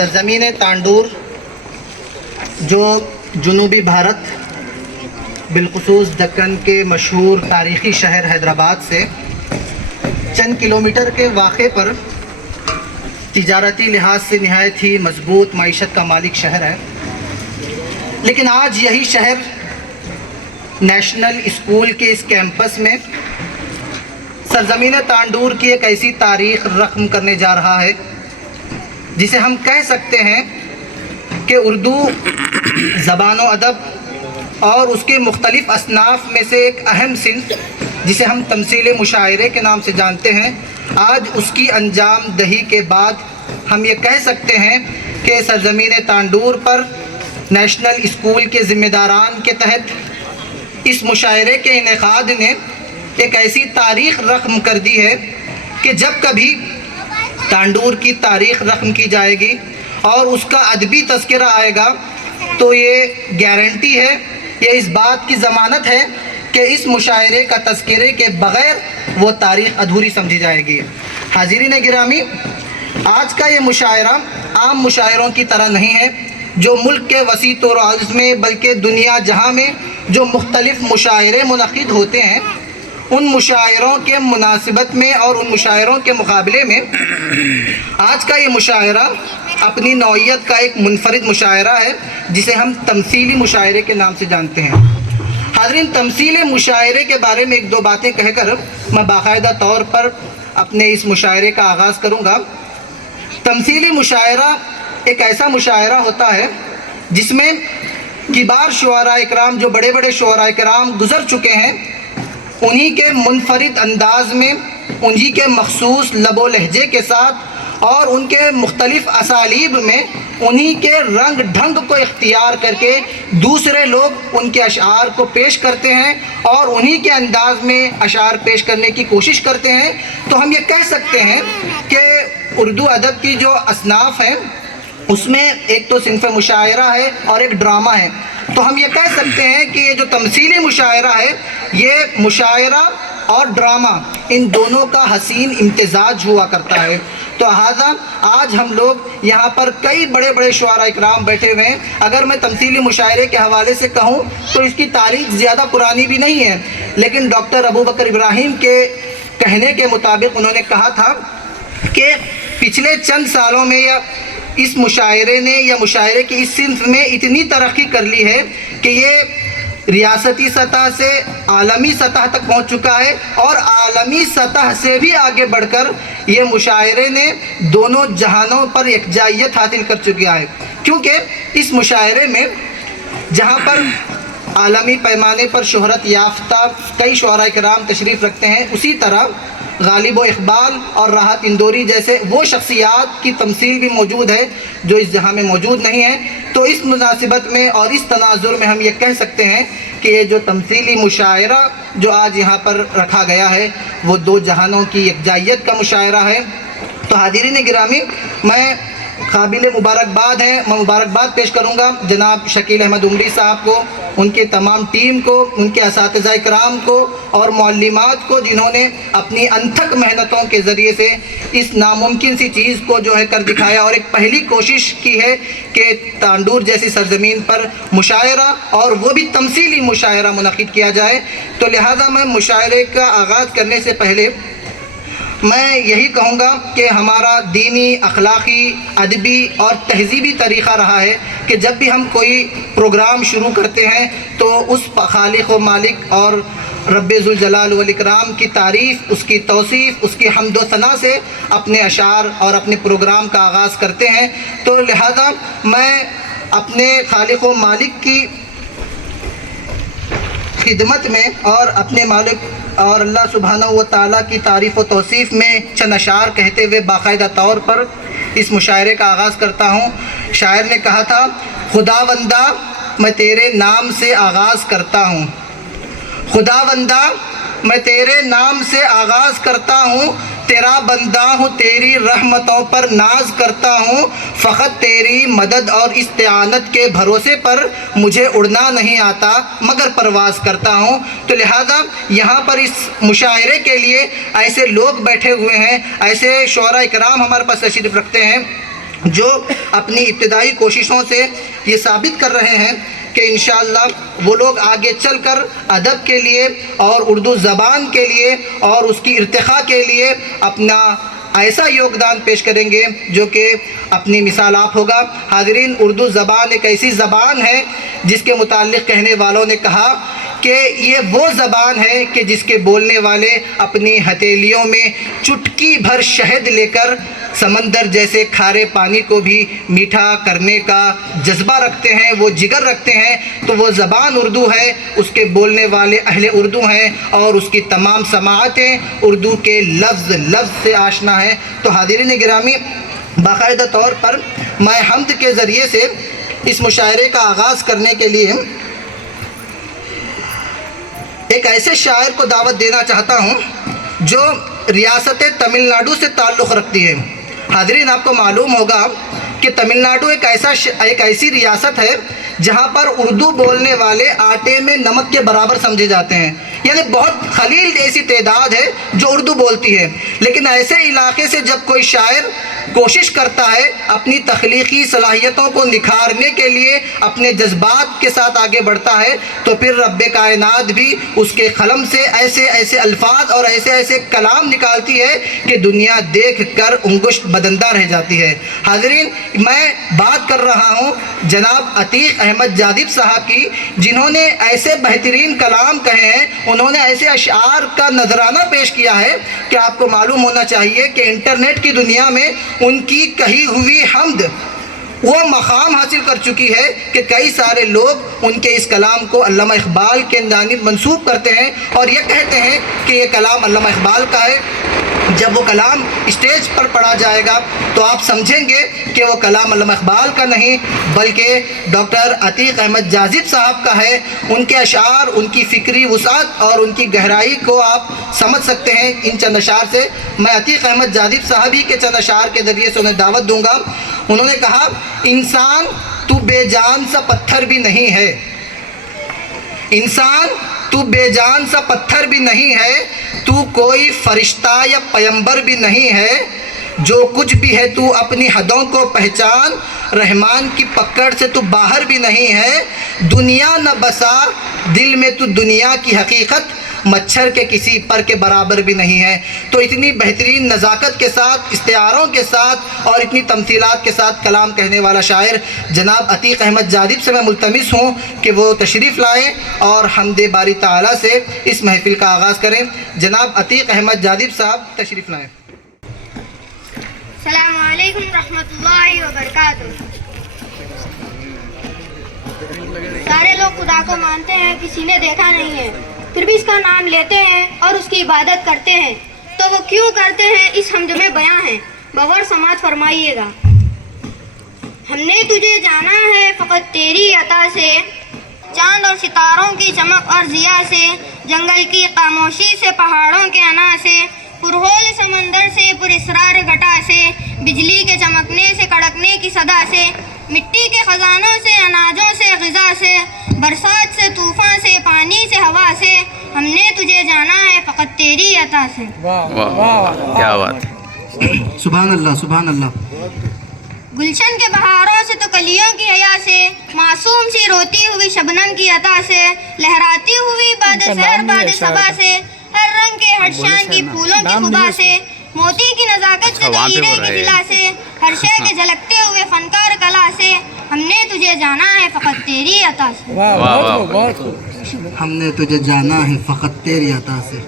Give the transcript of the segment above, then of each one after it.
सरज़मीन तांडूर जो जनूबी भारत बिलखुसूस दक्कन के मशहूर तारीख़ी शहर हैदराबाद से चंद किलोमीटर के वाक़े पर तिजारती लिहाज से नहायत ही मजबूत मईशत का मालिक शहर है। लेकिन आज यही शहर नेशनल स्कूल के इस कैंपस में सरज़मीन तांडूर की एक ऐसी तारीख़ रक़म करने जा रहा है जिसे हम कह सकते हैं कि उर्दू ज़बान व अदब और उसके मुख्तलिफ़ असनाफ़ में से एक अहम सिन्फ़ जिसे हम तमसील मुशायरे के नाम से जानते हैं, आज उसकी अंजाम दही के बाद हम ये कह सकते हैं कि सरज़मीन तांडूर पर नेशनल स्कूल के ज़िम्मेदारान के तहत इस मुशायरे के इनेकाद ने एक ऐसी तारीख़ रक़म कर दी है कि जब कभी तांडूर की तारीख़ रक़म की जाएगी और उसका अदबी तज़किरा आएगा तो ये गारंटी है, ये इस बात की ज़मानत है कि इस मुशायरे का तज़किरे के बग़ैर वो तारीख़ अधूरी समझी जाएगी। हाज़रीन गिरामी, आज का ये मुशायरा आम मुशायरों की तरह नहीं है जो मुल्क के वसी तौर अर्ज़ में बल्कि दुनिया जहाँ में जो मुख्तलिफ़ मुशायरे मुनक़िद होते हैं उन मुशायरों के मुनासिबत में और उन मुशायरों के मुकाबले में आज का ये मुशायरा अपनी नौइयत का एक मुनफरिद मुशायरा है जिसे हम तमसीली मुशायरे के नाम से जानते हैं। हाज़रीन, तमसील मुशायरे के बारे में एक दो बातें कहकर मैं बाकायदा तौर पर अपने इस मुशायरे का आगाज़ करूँगा। तमसीली मुशायरा एक ऐसा मुशायरा होता है जिसमें किबार शुअरा इकराम, जो बड़े बड़े शुअरा इकराम गुज़र चुके हैं, उन्हीं के मुनफरिद अंदाज़ में, उन्हीं के मखसूस लबो लहजे के साथ और उनके मुख्तलिफ़ असालीब में, उन्हीं के रंग ढंग को इख्तियार करके दूसरे लोग उनके अशार को पेश करते हैं और उन्हीं के अंदाज़ में अशार पेश करने की कोशिश करते हैं। तो हम ये कह सकते हैं कि उर्दू अदब की जो असनाफ़ हैं उसमें एक तो सिन्फ़ मुशायरा है और एक ड्रामा है। तो हम ये कह सकते हैं कि ये जो तमसीली मुशायरा है, ये मुशायरा और ड्रामा इन दोनों का हसीन इम्तिज़ाज हुआ करता है। तो लिहाजा आज हम लोग यहाँ पर कई बड़े बड़े शुआरा इकराम बैठे हुए हैं। अगर मैं तमसीली मुशायरे के हवाले से कहूँ तो इसकी तारीख़ ज़्यादा पुरानी भी नहीं है, लेकिन डॉक्टर अबू बकर इब्राहिम के कहने के मुताबिक उन्होंने कहा था कि पिछले चंद सालों में या इस मुशायरे ने या मुशायरे की इस सिन्फ में इतनी तरक्की कर ली है कि ये रियासती सतह से आलमी सतह तक पहुंच चुका है और आलमी सतह से भी आगे बढ़कर ये मुशायरे ने दोनों जहानों पर यकजाइयत हासिल कर चुका है। क्योंकि इस मुशायरे में जहां पर आलमी पैमाने पर शोहरत याफ्ता कई शुअरा इकराम तशरीफ़ रखते हैं, उसी तरह गालिब व इकबाल और राहत इंदौरी जैसे वो शख्सियात की तमसील भी मौजूद है जो इस जहां में मौजूद नहीं है। तो इस मुनासिबत में और इस तनाजुर में हम ये कह सकते हैं कि ये जो तमसीली मुशायरा जो आज यहाँ पर रखा गया है वो दो जहानों की यकजाइयत का मुशायरा है। तो हाज़रीन गिरामी, मैं काबिल मुबारकबाद हैं, मैं मुबारकबाद पेश करूँगा जनाब शकील अहमद उमरी साहब को, उनके तमाम टीम को, उनके असातिज़ा इकराम को और मौल्लिमात को जिन्होंने अपनी अनथक मेहनतों के ज़रिए से इस नामुमकिन सी चीज़ को जो है कर दिखाया और एक पहली कोशिश की है कि तांडूर जैसी सरज़मीन पर मुशायरा और वो भी तमसीली मुशायरा मुनक़िद किया जाए। तो लिहाजा मैं मुशायरे का आगाज़ करने से पहले मैं यही कहूँगा कि हमारा दीनी, अखलाक़ी, अदबी और तहज़ीबी तरीक़ा रहा है कि जब भी हम कोई प्रोग्राम शुरू करते हैं तो उस खालिक़ व मालिक और रब्बे ज़ुल जलाल वल इकराम की तारीफ़, उसकी तौसीफ़, उसकी हम्द व सना से अपने अशार और अपने प्रोग्राम का आगाज़ करते हैं। तो लिहाजा मैं अपने खालिक़ व मालिक की खिदमत में और अपने मालिक और अल्लाह सुब्हानहू व तआला की तारीफ़ व तौसीफ़ में चंद अशार कहते हुए बाकायदा तौर पर इस मुशायरे का आगाज़ करता हूँ। शायर ने कहा था, खुदावंदा मैं तेरे नाम से आगाज़ करता हूँ, खुदावंदा मैं तेरे नाम से आगाज़ करता हूँ, तेरा बंदा हूँ, तेरी रहमतों पर नाज करता हूँ, फ़क़त तेरी मदद और इस्तिआनत के भरोसे पर मुझे उड़ना नहीं आता मगर परवाज़ करता हूँ। तो लिहाजा यहाँ पर इस मुशायरे के लिए ऐसे लोग बैठे हुए हैं, ऐसे शुअरा इकराम हमारे पास तशरीफ़ रखते हैं जो अपनी इब्तिदाई कोशिशों से ये साबित कर रहे हैं कि इंशाअल्लाह वो लोग आगे चलकर अदब के लिए और उर्दू ज़बान के लिए और उसकी इर्तिक़ा के लिए अपना ऐसा योगदान पेश करेंगे जो कि अपनी मिसाल आप होगा। हाज़रीन, उर्दू ज़बान एक ऐसी ज़बान है जिसके मुताल्लिक़ कहने वालों ने कहा कि ये वो ज़बान है कि जिसके बोलने वाले अपनी हथेलियों में चुटकी भर शहद लेकर समंदर जैसे खारे पानी को भी मीठा करने का जज्बा रखते हैं, वो जिगर रखते हैं। तो वो ज़बान उर्दू है, उसके बोलने वाले अहले उर्दू हैं और उसकी तमाम समाअतें उर्दू के लफ्ज़ लफ्ज़ से आशना है। तो हाज़रीन गिरामी, बाकायदा तौर पर मैं हम्द के ज़रिए से इस मुशायरे का आगाज़ करने के लिए एक ऐसे शायर को दावत देना चाहता हूँ जो रियासत तमिलनाडु से ताल्लुक़ रखती है। हाज़रीन, आपको मालूम होगा कि तमिलनाडु एक ऐसी रियासत है जहाँ पर उर्दू बोलने वाले आटे में नमक के बराबर समझे जाते हैं, यानी बहुत खलील ऐसी तादाद है जो उर्दू बोलती है। लेकिन ऐसे इलाके से जब कोई शायर कोशिश करता है अपनी तख्लीकी सलाहियतों को निखारने के लिए, अपने जज्बात के साथ आगे बढ़ता है, तो फिर रब्बे कायनात भी उसके कलम से ऐसे ऐसे अल्फाज और ऐसे ऐसे कलाम निकालती है कि दुनिया देख कर उंगुश्त बदंदा रह जाती है। हाज़रीन, मैं बात कर रहा हूँ जनाब अतीक अहमद जादिब साहब की, जिन्होंने ऐसे बेहतरीन कलाम कहे हैं, उन्होंने ऐसे अशार का नजराना पेश किया है कि आपको मालूम होना चाहिए कि इंटरनेट की दुनिया में उनकी कही हुई हम्द वो मकाम हासिल कर चुकी है कि कई सारे लोग उनके इस कलाम को अल्लामा इकबाल के जानिब मंसूब करते हैं और ये कहते हैं कि ये कलाम अल्लामा इकबाल का है। जब वो कलाम स्टेज पर पढ़ा जाएगा तो आप समझेंगे कि वो कलाम अल्लामा इकबाल का नहीं बल्कि डॉक्टर अतीक अहमद जादिब साहब का है। उनके अशार, उनकी फ़िक्री वुसात और उनकी गहराई को आप समझ सकते हैं इन चंद अशार से। मैं अतीक अहमद जादिब साहब ही के चंद अशार के ज़रिए से उन्हें दावत दूँगा। उन्होंने कहा, इंसान तू बेजान सा पत्थर भी नहीं है, इंसान तू बेजान सा पत्थर भी नहीं है, तू कोई फरिश्ता या पैगंबर भी नहीं है, जो कुछ भी है तू अपनी हदों को पहचान, रहमान की पकड़ से तू बाहर भी नहीं है, दुनिया न बसा दिल में तू दुनिया की हकीकत, मच्छर के किसी पर के बराबर भी नहीं है। तो इतनी बेहतरीन नज़ाकत के साथ, इस्तिआरों के साथ और इतनी तमसीलात के साथ कलाम कहने वाला शायर जनाब अतीक अहमद जादिब से मैं मुल्तमिस हूँ कि वो तशरीफ़ लाएँ और हमदे बारी ताला से इस महफ़िल का आगाज़ करें। जनाब अतीक अहमद जादिब साहब तशरीफ़ लाएँ। अस्सलामु अलैकुम रहमतुल्लाहि व बरकातुहू। सारे लोग खुदा को मानते हैं, किसी ने देखा नहीं है, फिर भी इसका नाम लेते हैं और उसकी इबादत करते हैं। तो वो क्यों करते हैं, इस हमद में बयां है, बगौर समात फरमाइएगा। हमने तुझे जाना है फ़कत तेरी अता से, चांद और सितारों की चमक और ज़िया से, जंगल की खामोशी से, पहाड़ों के अना से, पुरहोल समंदर से, पुरिसरार घटा से, बिजली के चमकने से, कड़कने की सदा से, मिट्टी के ख़जानों से, अनाजों से, ग़िज़ा से, बरसात से, तूफ़ान से, पानी से, हवा से, हमने तुझे जाना है फ़कत तेरी अता से। वाह वाह, क्या बात है। सुभान अल्लाह, सुभान अल्लाह। गुलशन के बहारों से तो कलियों की हया से, मासूम सी रोती हुई शबनम की अता से, लहराती हुई बाद सहर बाद सबा से, हर रंग के हर शान की फूलों की खुदा से, मोती की नज़ाकत से, हीरे की जिला से, हर शय के झलकते हुए फनकार कला से, हमने तुझे जाना है फ़कत तेरी अता से। वाह बहुत खूब। हमने तुझे जाना है फ़कत तेरी अता से।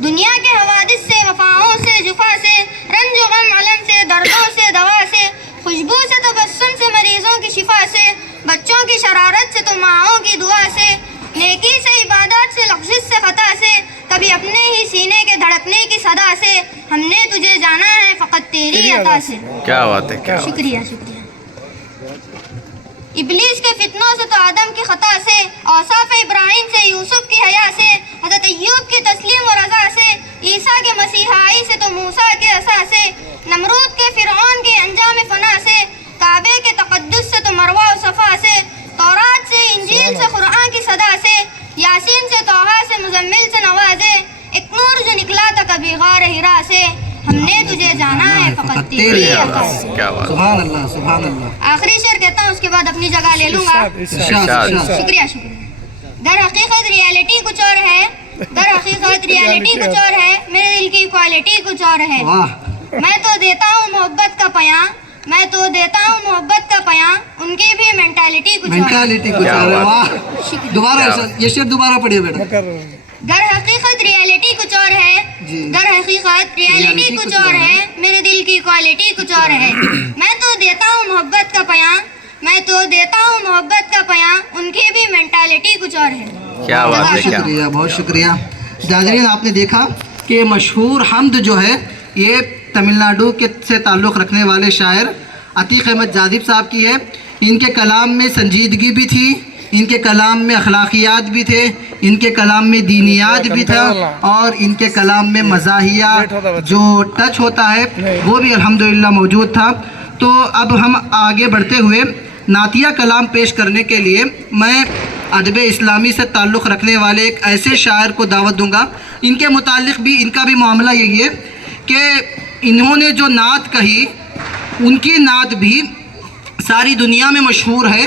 दुनिया के हवादिस से, वफाओं से, जुफा से, रंज व गम अलम से, दर्दों से, दवा से, खुशबू से, तबस्सुम से, मरीजों की शिफा से, बच्चों की शरारत से तो माओं की दुआ से, नेकी से, इबादत से, लग़्ज़िश से, ख़ता से, कभी अपने ही सीने के धड़कने की सदा से, हमने तुझे जाना है फ़कत तेरी अता से। क्या बात है, क्या शुक्रिया शुक्रिया। इब्लीस के फितनों से तो आदम की खता से, औसाफ इब्राहिम से, यूसुफ की हया से, हज़रत अय्यूब की तस्लीम व रज़ा से, ईसा के मसीहाई से तो मूसा के असा से, नमरूद के फ़िरऔन के अंजाम फना से, काबे के तक़द्दुस से तो मरवा व सफ़ा से, तौरात से, इंजील से, कुरान की सदा से, यासीन से, तौहा से, मुज़म्मिल से नवाजे, एक नूर जो निकला था कभी गार हिरा से, हमने तुझे जाना है फकत तेरी अता। क्या बात सुभान अल्लाह, सुभान अल्लाह। आखिरी शेर कहता हूँ, उसके बाद अपनी जगह ले लूंगा। इरशाद, इरशाद। शुक्रिया शुक्रिया। दर हकीकत रियलिटी कुछ और है, दर हकीकत रियलिटी कुछ और है, मेरे दिल की क्वालिटी कुछ और है। वाह, मैं तो देता हूँ मोहब्बत का पयां, मैं तो देता हूँ मोहब्बत का पयां, उनकी भी मेंटालिटी कुछ और है। मेंटालिटी कुछ क्या और है। बात वाह, दोबारा क्या इरशाद, ये शेर दोबारा पढ़िए बेटा। दर हकीकत रियलिटी कुछ और है, जी। दर हकीकत रियलिटी कुछ और है, मेरे दिल की क्वालिटी कुछ और है। मैं तो देता हूँ मोहब्बत का पयां, मैं तो देता हूँ मोहब्बत का पयां, उनकी भी मेंटालिटी कुछ और है। क्या बात है, क्या शुक्रिया, बहुत शुक्रिया। नाज़रीन, आपने देखा कि मशहूर हमद जो है ये तमिलनाडु के से ताल्लुक़ रखने वाले शायर अतीक अहमद जादिब साहब की है। इनके कलाम में संजीदगी भी थी, इनके कलाम में अखलाकियात भी थे, इनके कलाम में दीनियात भी था, और इनके कलाम में मज़ाहिया जो टच होता है वो भी अल्हम्दुलिल्लाह मौजूद था। तो अब हम आगे बढ़ते हुए नातिया कलाम पेश करने के लिए मैं अदब इस्लामी से ताल्लुक़ रखने वाले एक ऐसे शायर को दावत दूंगा। इनके मुतालिक भी इनका भी मामला यही है कि इन्होंने जो नात कही उनकी नात भी सारी दुनिया में मशहूर है,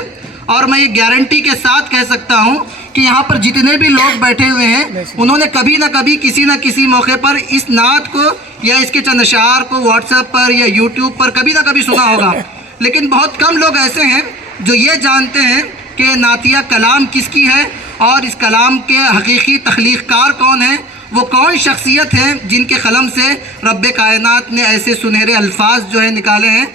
और मैं ये गारंटी के साथ कह सकता हूँ कि यहाँ पर जितने भी लोग बैठे हुए हैं उन्होंने कभी ना कभी किसी न किसी मौके पर इस नात को या इसके चंद अशार को व्हाट्सएप पर या यूट्यूब पर कभी ना कभी सुना होगा। लेकिन बहुत कम लोग ऐसे हैं जो ये जानते हैं कि नातिया कलाम किसकी है और इस कलाम के हकीकी तख्लीक़कार कौन है, वो कौन शख्सियत हैं जिनके कलम से रब्बे कायनात ने ऐसे सुनहरे अल्फाज जो है निकाले हैं।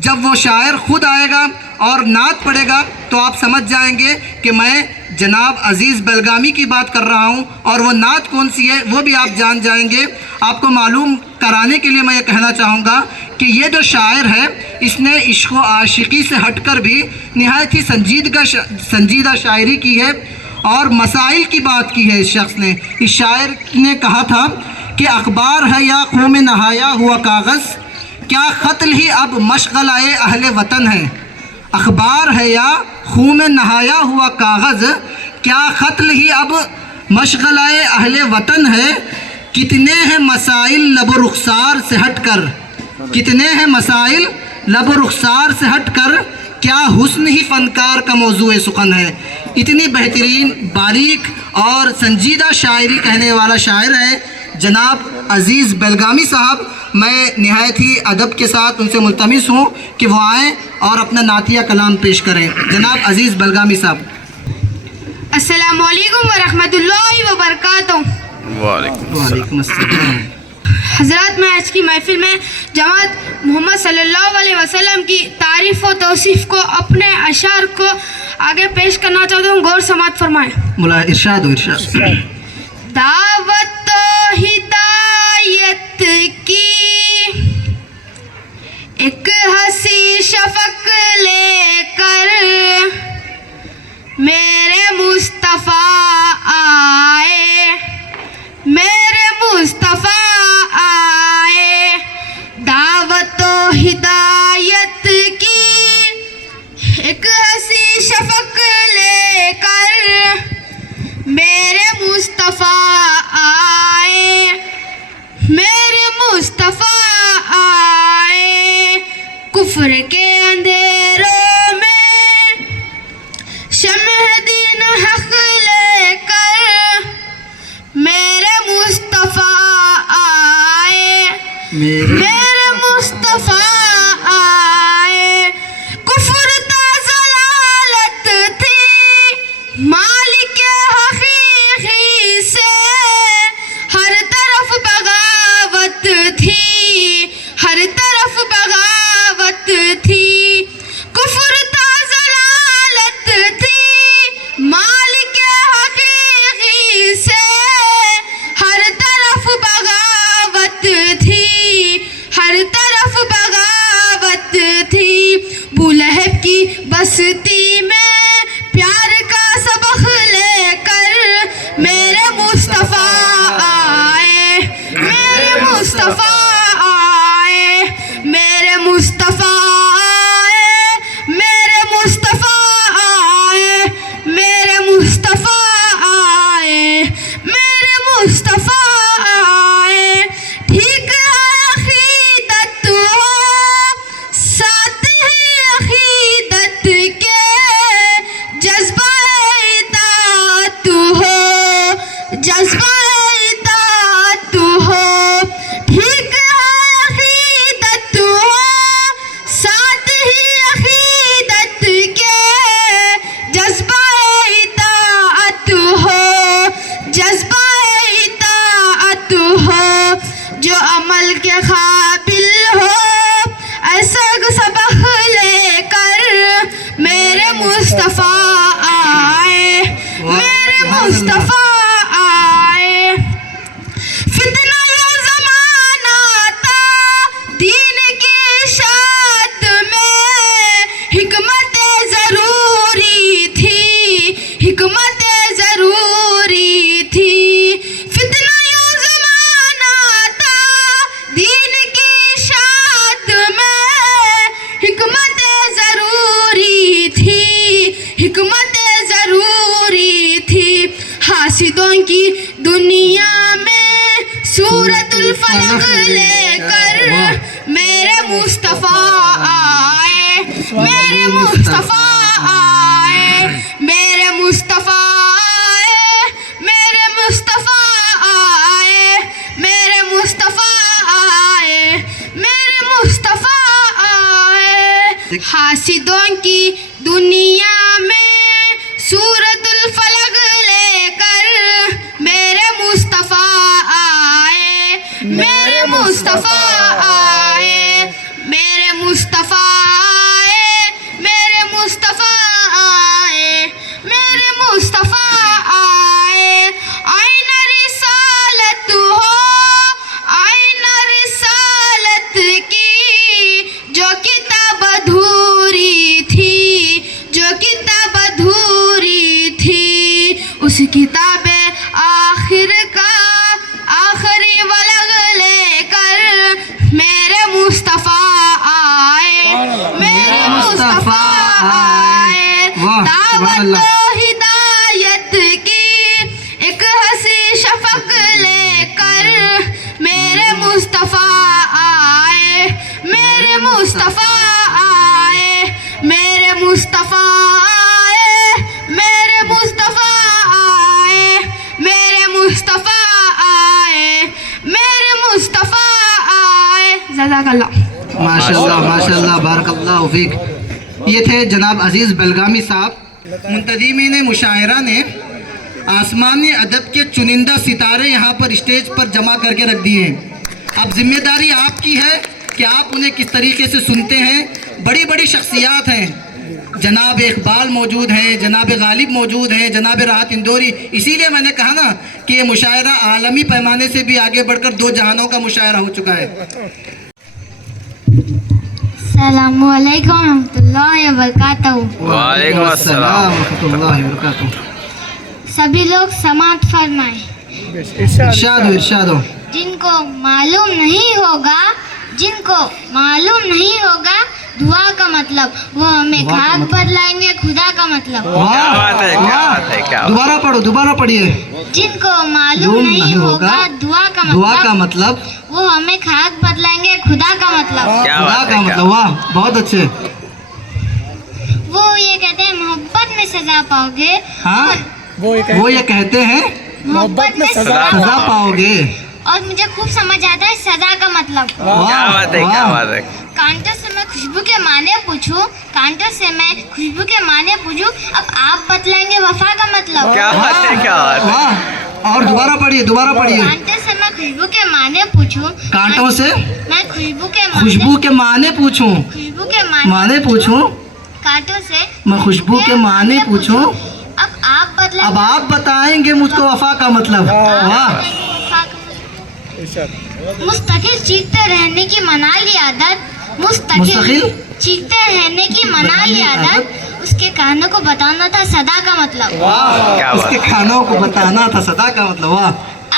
जब वो शायर ख़ुद आएगा और नात पढ़ेगा तो आप समझ जाएंगे कि मैं जनाब अज़ीज़ बेलगामी की बात कर रहा हूँ, और वो नात कौन सी है वो भी आप जान जाएंगे। आपको मालूम कराने के लिए मैं ये कहना चाहूँगा कि ये जो शायर है इसने इश्क़ व आशिकी से हटकर भी नहायत ही संजीदा शायरी की है और मसाइल की बात की है। इस शख्स ने, इस शायर ने कहा था कि अखबार है या ख़ूम नहाया हुआ कागज़, क्या क़त्ल ही अब मशग़लाए अहले वतन है। अखबार है या ख़ूम नहाया हुआ कागज़, क्या क़त्ल ही अब मशग़लाए अहले वतन है। कितने हैं मसाइल लब रुख़सार से हट कर, कितने हैं मसाइल लब रुख़सार से हट कर, क्या हुस्न ही फ़नकार का मौजूए सुखन है। इतनी बेहतरीन, बारीक और संजीदा शायरी कहने वाला शायर है जनाब अज़ीज़ बेलगामी साहब। मैं नहायत ही अदब के साथ उनसे मुल्तमिस हूँ कि वो आएँ और अपना नातिया कलाम पेश करें। जनाब अज़ीज़ बेलगामी साहब। अस्सलामु अलैकुम व रहमतुल्लाहि व बरकातुहू। वालेकुम अस्सलाम। हज़रात, मैं आज की महफिल में जमात मोहम्मद सल्लल्लाहु अलैहि वसल्लम की तारीफ़ व तौसीफ़ को, अपने अशार को आगे पेश करना चाहता हूँ। गौर समात फरमाएं। मुला इरशाद हो, इरशाद। दावत तो हिदायत की एक हंसी शफक लेकर मेरे मुस्तफ़ा आए, मेरे मुस्तफ़ा आए। दावत तो हिदायत की एक हंसी शफक लेकर मेरे मुस्तफ़ा आए, मेरे मुस्तफ़ा आए। कुफ्र के अंधेरों में शम्ह दीन हक़ लेकर मेरे मुस्तफ़ा आए, मेरे मुस्तफ़ा आए। कुफ्र तो ज़लालत थी मालिक हक़ीक़ी से, हर तरफ बगावत थी, हर तरफ बगावत थी। कुफ्र तो ज़लालत थी मालिक हक़ीक़ी से, हर तरफ बगावत थी, हर तरफ बगावत थी। बुलहब की बस्ती में प्यार का सबक लेकर मेरे मुस्तफ़ा आए, मेरे मुस्तफ़ा आए, मेरे मुस्तफ़ा आए, मेरे मुस्तफ़ा आए, मेरे मुस्तफ़ा आए, मेरे मुस्तफ़ा आए। ठीक है ये काबिल हो ऐसा सबक लेकर मेरे मुस्तफ़ा आए, मेरे मुस्तफ़ा आए। फितना ये ज़माना था दीन की शाद में, हिकमत ज़रूरी थी, हिकमत ज़रूरी थी। फितना ये ज़माना था दीन की शाद में, हिकमत ज़रूरी थी, हिकमत ज़रूरी थी। हासिदों की दुनिया में सूरतुल फलक लेकर मेरे मुस्तफ़ा आए, मेरे मुस्तफ़ा आए, मेरे मुस्तफ़ा आए, मेरे मुस्तफ़ा आए, मेरे मुस्तफ़ा आए, मेरे मुस्तफ़ा आए। हासिदों की दुनिया में सूरतुल फलक लेकर मेरे मुस्तफ़ा आए, मेरे मुस्तफ़ा आए, मेरे मुस्तफ़ा आए, मेरे मुस्तफ़ा आए, मेरे मुस्तफ़ा आए। आईना रिसालत हो, आईना रिसालत की जो किताब अधूरी थी, जो किताब अधूरी थी। उस किताब आखिर का आखिरी वलग लेकर मेरे मुस्तफ़ा आए, मेरे मुस्तफ़ा आए। दावत हिदायत की एक हंसी शफक लेकर मेरे मुस्तफ़ा आए, मेरे मुस्तफ़ा आए, मेरे मुस्तफ़ा आए, मेरे मुस्तफ़ा आए, मेरे मुस्तफ़ा आए, मेरे मुस्तफ़ा आए। ज़ज़ाकल्लाह। माशाल्लाह माशाल्लाह बारकल्लाहु फीक। ये थे जनाब अजीज़ बलगामी साहब। मुंतज़िमीन मुशायरा ने आसमानी अदब के चुनिंदा सितारे यहाँ पर स्टेज पर जमा करके रख दिए हैं। अब जिम्मेदारी आपकी है कि आप उन्हें किस तरीके से सुनते हैं। बड़ी बड़ी शख्सियात हैं, जनाब इकबाल मौजूद हैं, जनाब गालिब मौजूद हैं, जनाब राहत इंदौरी। इसीलिए मैंने कहा ना कि ये मुशायरा आलमी पैमाने से भी आगे बढ़कर दो जहानों का मुशायरा हो चुका है। अस्सलामु अलैकुम रहमतुल्लाहि व बरकातहू। वालेकुम अस्सलाम। रहमतुल्लाहि व बरकातहू। सभी लोग समात फरमाएं। इरशाद हो, इरशाद हो। जिनको मालूम नहीं होगा, जिनको मालूम नहीं होगा दुआ का मतलब, वो हमें खाक बदलाएंगे खुदा का मतलब। क्या बात है, क्या बात है, क्या बात है। दोबारा पढ़ो, दोबारा पढ़िए। जिनको मालूम नहीं होगा दुआ का मतलब, वो हमें खाक बदलाएंगे खुदा का मतलब। क्या खुदा बात का है, क्या मतलब, वाह बहुत अच्छे। वो ये कहते हैं मोहब्बत में सजा पाओगे। हाँ वो ये कहते हैं मोहब्बत में सजा सजा पाओगे। और मुझे खूब समझ आता है सजा का मतलब। क्या बात है, क्या बात है। कांटर से मैं खुशबू के माने पूछूं, कांटर से मैं खुशबू के माने पूछूं, अब आप बतलाएंगे वफा का मतलब। क्या बात है, क्या बात है। वाह, और दोबारा पढ़िए, दोबारा पढ़िए। कांटे से मैं खुशबू के माने पूछूं, कांटों से मैं खुशबू के खुशबू के माने पूछूं, खुशबू के माने पूछूं। कांटों से मैं खुशबू के माने पूछूं। अब आप बतलाएंगे अब आप बताएंगे मुझको वफा का मतलब। वाह, वफा का मतलब। मुस्तकिल चीखते रहने की मना ली आदत, मुस्तकिल चीखते रहने की मना ली आदत, उसके कानों को बताना था सदा का मतलब। वाह, क्या उसके बात है। खानों को बताना था सदा का मतलब। वाह,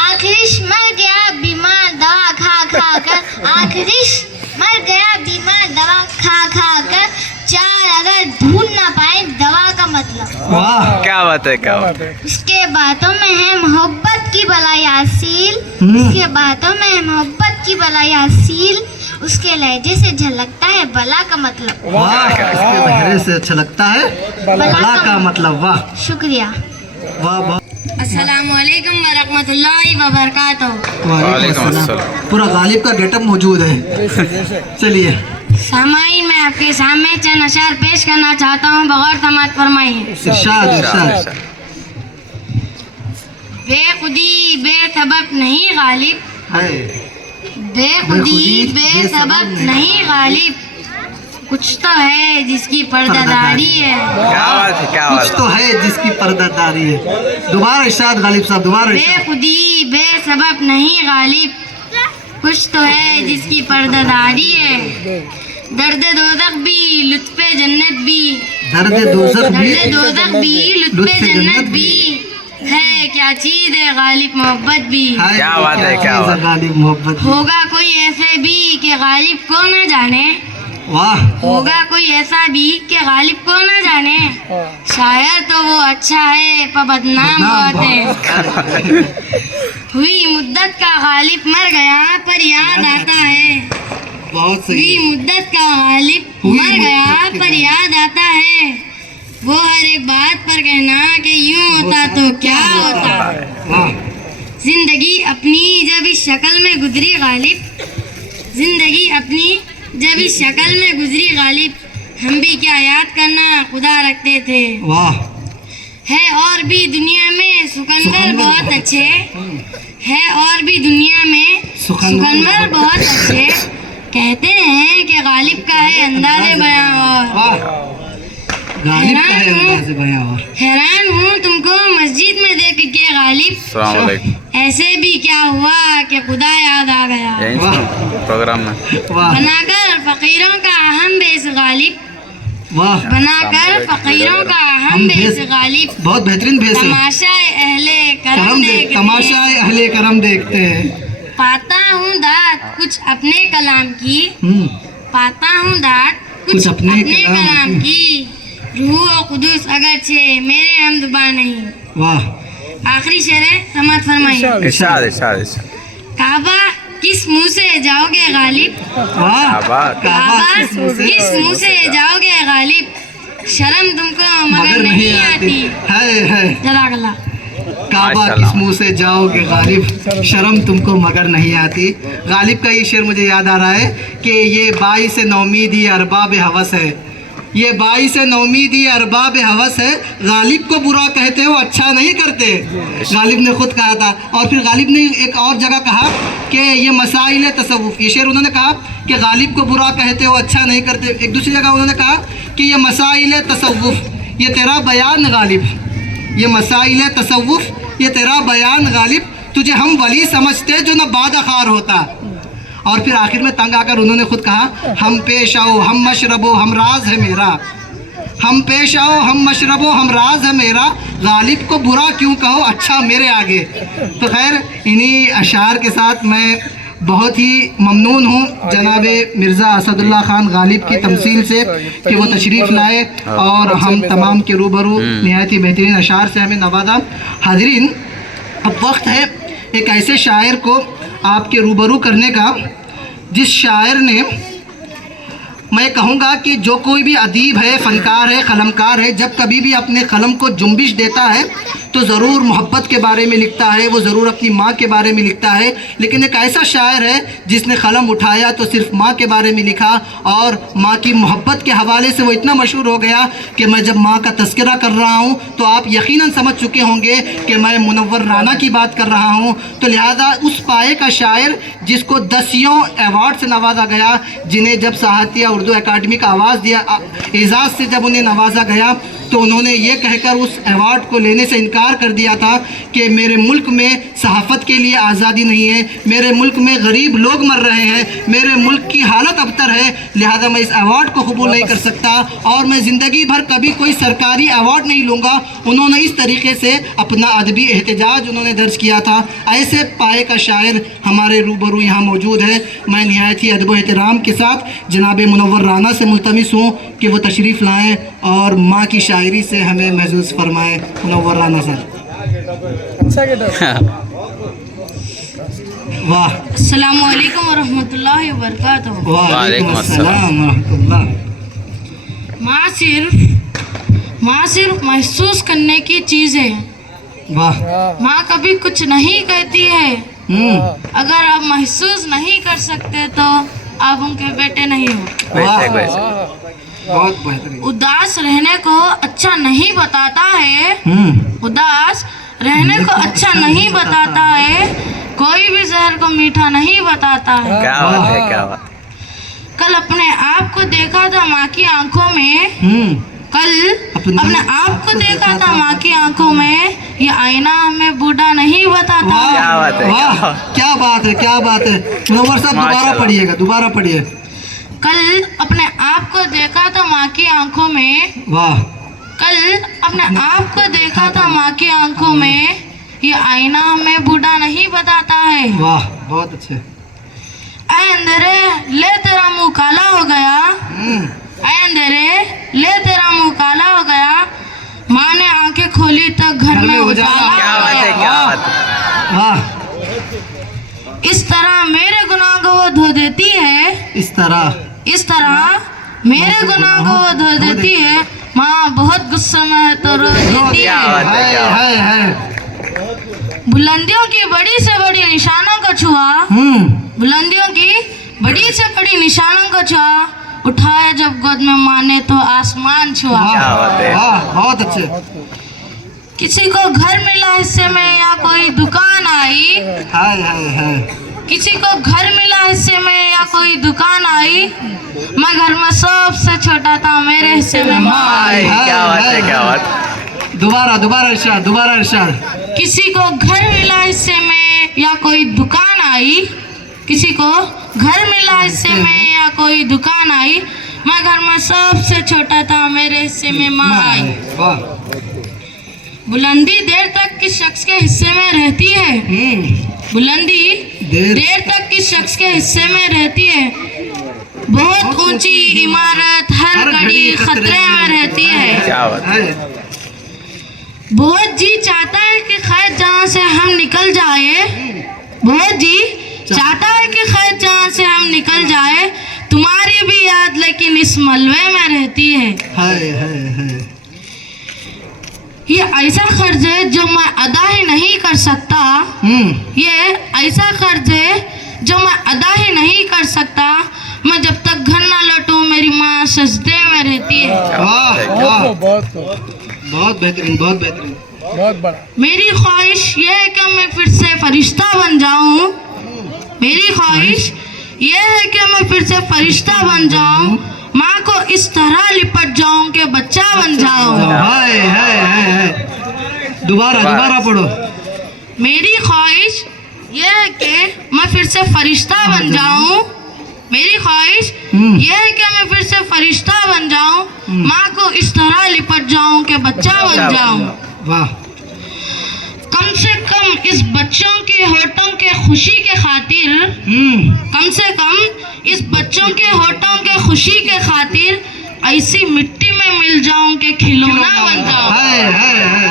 आखिरिश मर गया बीमार दवा खा खा कर, आखिरिश मर गया बीमार दवा खा खा कर, चार अगर ढूंढ ना पाए दवा का मतलब। वाह, क्या बात है, क्या बात है। उसके बातों में है मोहब्बत की बलाई हासिल, उसके बातों में है मोहब्बत की बलाई हासिल, उसके लहजे से झलकता है बला का मतलब। वाह, इसके बहरे से अच्छा लगता है बला का मतलब। वाह, शुक्रिया। वाह, वाह। अस्सलामुअलैकुम वरहमतुल्लाहि वबरकातुहू। वालेकुम अस्सलाम। पूरा गालिब का गेटअप मौजूद है। चलिए सामाईन, मैं आपके सामने चंद अशार पेश करना चाहता हूँ, बगैर समात फरमाइए। इरशाद, इरशाद। बेखुदी बेसबब नहीं गालिब, है बेखुदी बेसबब नहीं गालिब, कुछ तो है जिसकी पर्दादारी है। क्या बात है, क्या कुछ बात तो है जिसकी पर्दादारी है। दोबारा इरशाद गालिब साहब, दोबारा इरशाद। बेखुदी बेसबब नहीं गालिब, कुछ तो है जिसकी पर्दादारी है। दर्द दोज़ख भी लुत्फ़े जन्नत भी, दर्द दोज़ख भी, दर्द दोज़ख भी लुत्फ़े जन्नत भी, है क्या चीज़ है गालिब मोहब्बत भी। हाय, क्या बात है, क्या चीज़ बात है। गालिब मोहब्बत भी। होगा कोई ऐसे भी कि गालिब को न जाने, वाह, होगा कोई ऐसा भी कि गालिब को न जाने। शायर तो वो अच्छा है पर बदनाम बहुत है। हुई मुद्दत का गालिब मर गया पर याद आता है, बहुत सही। हुई मुद्दत का गालिब हुई मर गया मुद्दत के पर याद आता है। वो हर एक बात पर कहना कि यूं होता तो क्या होता। वाह, जिंदगी अपनी जब इस शक्ल में गुजरी गालिब, जिंदगी अपनी जब इस शक्ल में गुजरी गालिब, हम भी क्या याद करना खुदा रखते थे। वाह, है और भी दुनिया में सुकनवर सुकनवर बहुत अच्छे, है और भी दुनिया में सुकनवर सुकनवर बहुत अच्छे। कहते हैं कि गालिब का है अंदाज़े बयां और वाह, गालिब का है अंदाज़े बयां और। हैरान हूँ तुमको मस्जिद में देख के गालिब, अस्सलाम वालेकुम। ऐसे भी क्या हुआ कि खुदा याद आ गया। यहीं सुनो प्रोग्राम में। वाह, बनाकर फकीरों का अहम बेस गालिब, वाह, बनाकर फकीरों का अहम बेस गालिब, बहुत बेहतरीन भेस है। तमाशा अहले करम करम देख, देखते, तमाशा अहले करम देखते हैं। पाता हूँ दाद कुछ अपने कलाम की, पाता हूँ दाद कुछ अपने अपने कलाम कलाम की। रूह और कुदूस अगरचे मेरे हमदुबा नहीं। वाह, आखिरी शेर है, समात फरमाइए। इरशाद इरशाद इरशाद। काबा किस मुंह से जाओगे गालिब, वाह, काबा काबा किस मुंह से किस मुंह से जाओगे गालिब, शर्म तुमको मगर नहीं आती। है जज़ाकल्लाह। काबा माशाल्लाह। किस मुंह से जाओगे गालिब, शर्म तुमको मगर नहीं आती। गालिब का ये शेर मुझे याद आ रहा है कि ये बाईस नौमीदी अरबाब हवस है, ये बाईस नौमीदी अरबाब हवस है। गालिब को बुरा कहते हो अच्छा नहीं करते, गालिब ने खुद कहा था। और फिर गालिब ने एक और जगह कहा कि ये मसाइल तसव्वुफ, ये शेर उन्होंने कहा कि गालिब को बुरा कहते हो अच्छा नहीं करते। एक दूसरी जगह उन्होंने कहा कि ये मसाइल तसव्वुफ, ये तेरा बयान गालिब, ये मसाइल तसव्वुफ, ये तेरा बयान गालिब, तुझे हम वली समझते जो न बादखार होता। और फिर आखिर में तंग आकर उन्होंने खुद कहा, हम पेश आओ हम मशरबो हम राज है मेरा, हम पेश आओ हम मशरबो हम राज है मेरा, गालिब को बुरा क्यों कहो अच्छा मेरे आगे। तो खैर इन्हीं अशार के साथ मैं बहुत ही ममनून हूँ जनाब मिर्ज़ा असदुल्ला ख़ान गालिब की तमसील से कि वो तशरीफ़ लाए और हम तमाम के रूबरू नहायत ही बेहतरीन अशार से हमें नवाजा। हाज़रीन, अब वक्त है एक ऐसे शायर को आपके रूबरू करने का जिस शायर ने, मैं कहूँगा कि जो कोई भी अदीब है, फ़नकार है, कलमकार है, जब कभी भी अपने कलम को जुम्बिश देता है तो ज़रूर मोहब्बत के बारे में लिखता है, वो ज़रूर अपनी माँ के बारे में लिखता है। लेकिन एक ऐसा शायर है जिसने कलम उठाया तो सिर्फ माँ के बारे में लिखा और माँ की मोहब्बत के हवाले से वो इतना मशहूर हो गया कि मैं जब माँ का तस्करा कर रहा हूँ तो आप यकीनन समझ चुके होंगे कि मैं मुनव्वर राना की बात कर रहा हूँ। तो लिहाजा उस पाए का शायर जिसको 10 अवार्ड से नवाजा गया, जिन्हें जब साहित्य उर्दू अकादमी का आवाज़ दिया, एजाज़ से जब उन्हें नवाजा गया तो उन्होंने ये कहकर उस अवार्ड को लेने से इनकार कर दिया था कि मेरे मुल्क में सहाफ़त के लिए आज़ादी नहीं है, मेरे मुल्क में गरीब लोग मर रहे हैं, मेरे मुल्क की हालत अबतर है, लिहाजा मैं इस अवार्ड को कबूल नहीं कर सकता और मैं ज़िंदगी भर कभी कोई सरकारी अवार्ड नहीं लूँगा। उन्होंने इस तरीके से अपना अदबी एहतजाज उन्होंने दर्ज किया था। ऐसे पाए का शायर हमारे रूबरू यहाँ मौजूद है। मैं नहायत ही अदब एहतराम के साथ जनाब मुनव्वर राना से मुल्तमिस हूँ कि वो तशरीफ़ लाएँ और माँ की शायरी से हमें महसूस फरमाएँ। मुनव्वर राना सर। वाह, अस्सलामु अलैकुम वरहमतुल्लाहि वबरकातुहू। वालेकुम अस्सलाम वरहमतुल्लाह। माँ सिर्फ महसूस करने की चीज़ है। वाह, माँ कभी कुछ नहीं कहती है। अगर आप महसूस नहीं कर सकते तो आप उनके बेटे नहीं हो। बेशक बेशक। बहुत बेहतरीन। उदास रहने को अच्छा नहीं बताता है, उदास रहने को अच्छा नहीं बताता है। कोई भी जहर को मीठा नहीं बताता है। क्या बात है, क्या बात। कल अपने आप को देखा था माँ की आंखों में, कल अपने आप को देखा था माँ की आंखों में, ये आईना हमें बूढ़ा नहीं बताता। क्या बात है, क्या वाह, बात। क्या बात है, क्या बात है। मुनव्वर साहब दोबारा माशाल्लाह। पढ़िएगा, दोबारा पढ़िए। कल अपने आप को देखा था माँ की आंखों में, वाह, कल अपने आप को देखा था माँ की आंखों में, ये आईना हमें बूढ़ा नहीं बताता है। वाह, बहुत अच्छे। ऐ अंधेरे ले तेरा मुंह काला हो गया, ऐ अंधेरे ले तेरा मुंह काला हो गया, माँ ने आंखें खोली तो घर में उजाला क्या हो बात है, गया। क्या बात है। वाह, इस तरह मेरे गुनाह को वो धो देती है, इस तरह इस तरह मेरे गुनाह को वो धो देती है, माँ बहुत गुस्से में है तो रो देती क्या है। बात है, क्या बात। है। बुलंदियों की बड़ी से बड़ी निशानों को छुआ, बुलंदियों की बड़ी से बड़ी निशानों को छुआ, उठाया जब गोद में माँ ने तो आसमान छुआ। क्या बात है। वाह, बहुत अच्छे। किसी को घर मिला हिस्से में या कोई दुकान आई, हाय हाय हाय। किसी को घर मिला हिस्से में या कोई दुकान आई, मैं घर में सबसे छोटा था, मेरे हिस्से में माँ आई। क्या बात है, क्या बात। दोबारा दोबारा इरशाद, दोबारा इरशाद। किसी को घर मिला हिस्से में या कोई दुकान आई, किसी को घर मिला हिस्से में या कोई दुकान आई, मैं घर में सबसे छोटा था, मेरे हिस्से में माँ आई। वाह, बुलंदी देर तक किस शख्स के हिस्से में रहती है, बुलंदी देर तक किस शख्स के हिस्से में रहती है, बहुत ऊंची इमारत हर घड़ी खतरे में रहती है। क्या बात है। बहुत जी चाहता है कि खैर जहाँ से हम निकल जाए, बहुत जी चाहता है कि खैर जहाँ से हम निकल जाए, तुम्हारी भी याद लेकिन इस मलबे में रहती है। हाय हाय हाय। ये ऐसा कर्ज है जो मैं अदा ही नहीं कर सकता, ये ऐसा कर्ज है जो मैं अदा ही नहीं कर सकता, मैं जब तक घर ना लौटूं मेरी माँ सजदे में रहती है। वाह वाह, बहुत बेहतरीन, बहुत बेहतरीन, बहुत बड़ा। मेरी ख्वाहिश ये है कि मैं फिर से फरिश्ता बन जाऊं, मेरी ख्वाहिश ये है कि मैं फिर से फरिश्ता बन जाऊं, माँ को इस तरह लिपट जाऊं कि बच्चा बन जाऊं। हाय हाय हाय हाय। दोबारा दोबारा पढ़ो। मेरी ख्वाहिश ये है कि मैं फिर से फरिश्ता बन जाऊं, मेरी ख्वाहिश ये है कि मैं फिर से फरिश्ता बन जाऊं, माँ को इस तरह लिपट जाऊं कि बच्चा बन जाऊं। वाह, कम से कम इस बच्चों के होठों के खुशी के खातिर, कम से कम इस बच्चों के होठों के खुशी के खातिर ऐसी मिट्टी में मिल जाऊं कि खिलौना बन जाऊं। हाय हाय हाय।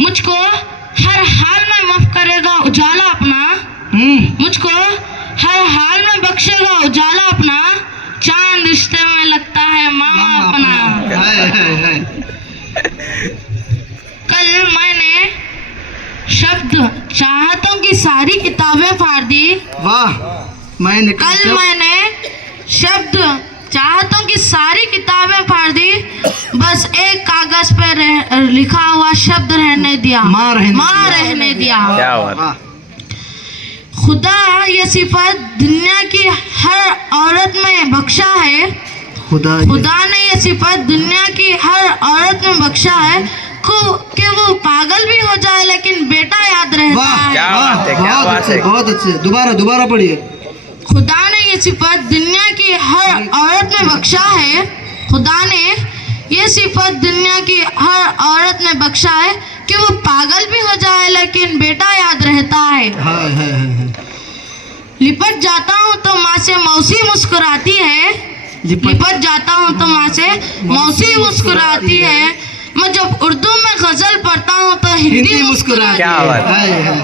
मुझको हर हाल में माफ करेगा उजाला अपना, मुझको हर हाल में बख्शेगा उजाला अपना, चांद रिश्ते में लगता है मामा अपना। हाय हाय हाय। कल मैंने शब्द चाहतों की सारी किताबें फाड़ दी, वाह, मैंने कल मैंने शब्द चाहतों की सारी किताबें फाड़ दी, बस एक कागज पे लिखा हुआ शब्द रहने दिया, माँ रहने दिया। क्या बात। खुदा ये सिफत दुनिया की हर औरत में बख्शा है, खुदा ने ये सिफत दुनिया की हर औरत में बख्शा है कि वो पागल भी हो जाए लेकिन बेटा याद रहता वाह, है। क्या बात है, क्या बहुत बात अच्छे, है। बहुत अच्छे। दोबारा दोबारा पढ़िए। खुदा ने ये सिफत दुनिया की हर औरत में बख्शा है, खुदा ने ये सिफत दुनिया की हर औरत में बख्शा है कि वो पागल भी हो जाए लेकिन बेटा याद रहता है। हाय हाय हाय। लिपट जाता हूँ तो माँ से मौसी मुस्कुराती है, लिपट जाता हूँ तो माँ से मौसी मुस्कुराती है, मैं जब उर्दू में गजल पढ़ता हूँ तो हिंदी मुस्कुराती क्या है। बात। हाय हाय।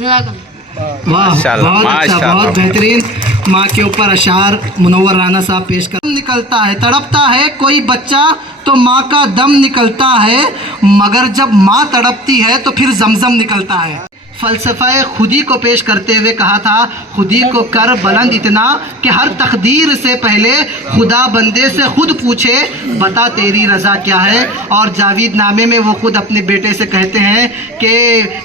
वाह, माशाल्लाह, बहुत अच्छा, माशाल्लाह। बहुत बेहतरीन। माँ के ऊपर अशार मुनव्वर राना साहब पेश कर। निकलता है, तड़पता है कोई बच्चा तो माँ का दम निकलता है, मगर जब माँ तड़पती है तो फिर जमजम निकलता है। फ़लसफ़ा खुदी को पेश करते हुए कहा था, खुदी को कर बुलंद इतना कि हर तकदीर से पहले खुदा बंदे से खुद पूछे बता तेरी रज़ा क्या है। और जावेद नामे में वो खुद अपने बेटे से कहते हैं कि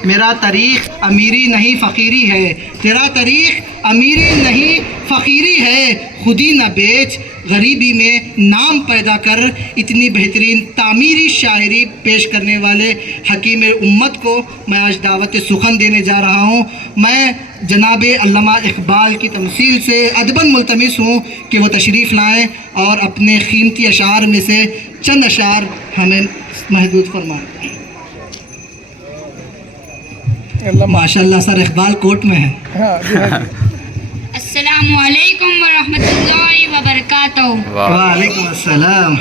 मेरा तरीक़ अमीरी नहीं फ़कीरी है, तेरा तरीक़ अमीरी नहीं फ़कीरी है, खुदी न बेच गरीबी में नाम पैदा कर। इतनी बेहतरीन तामीरी शायरी पेश करने वाले हकीम उम्मत को मैं आज दावत सुखन देने जा रहा हूँ। मैं जनाब अल्लामा इकबाल की तमसील से अदबन मुल्तमिस हूँ कि वो तशरीफ़ लाएँ और अपने कीमती अशार में से चंद अशार हमें महदूद फरमाएँ। माशाल्लाह सर इकबाल कोर्ट में है। अस्सलामु अलैकुम व रहमतुल्लाहि व बरकातहू। वालेकुम अस्सलाम।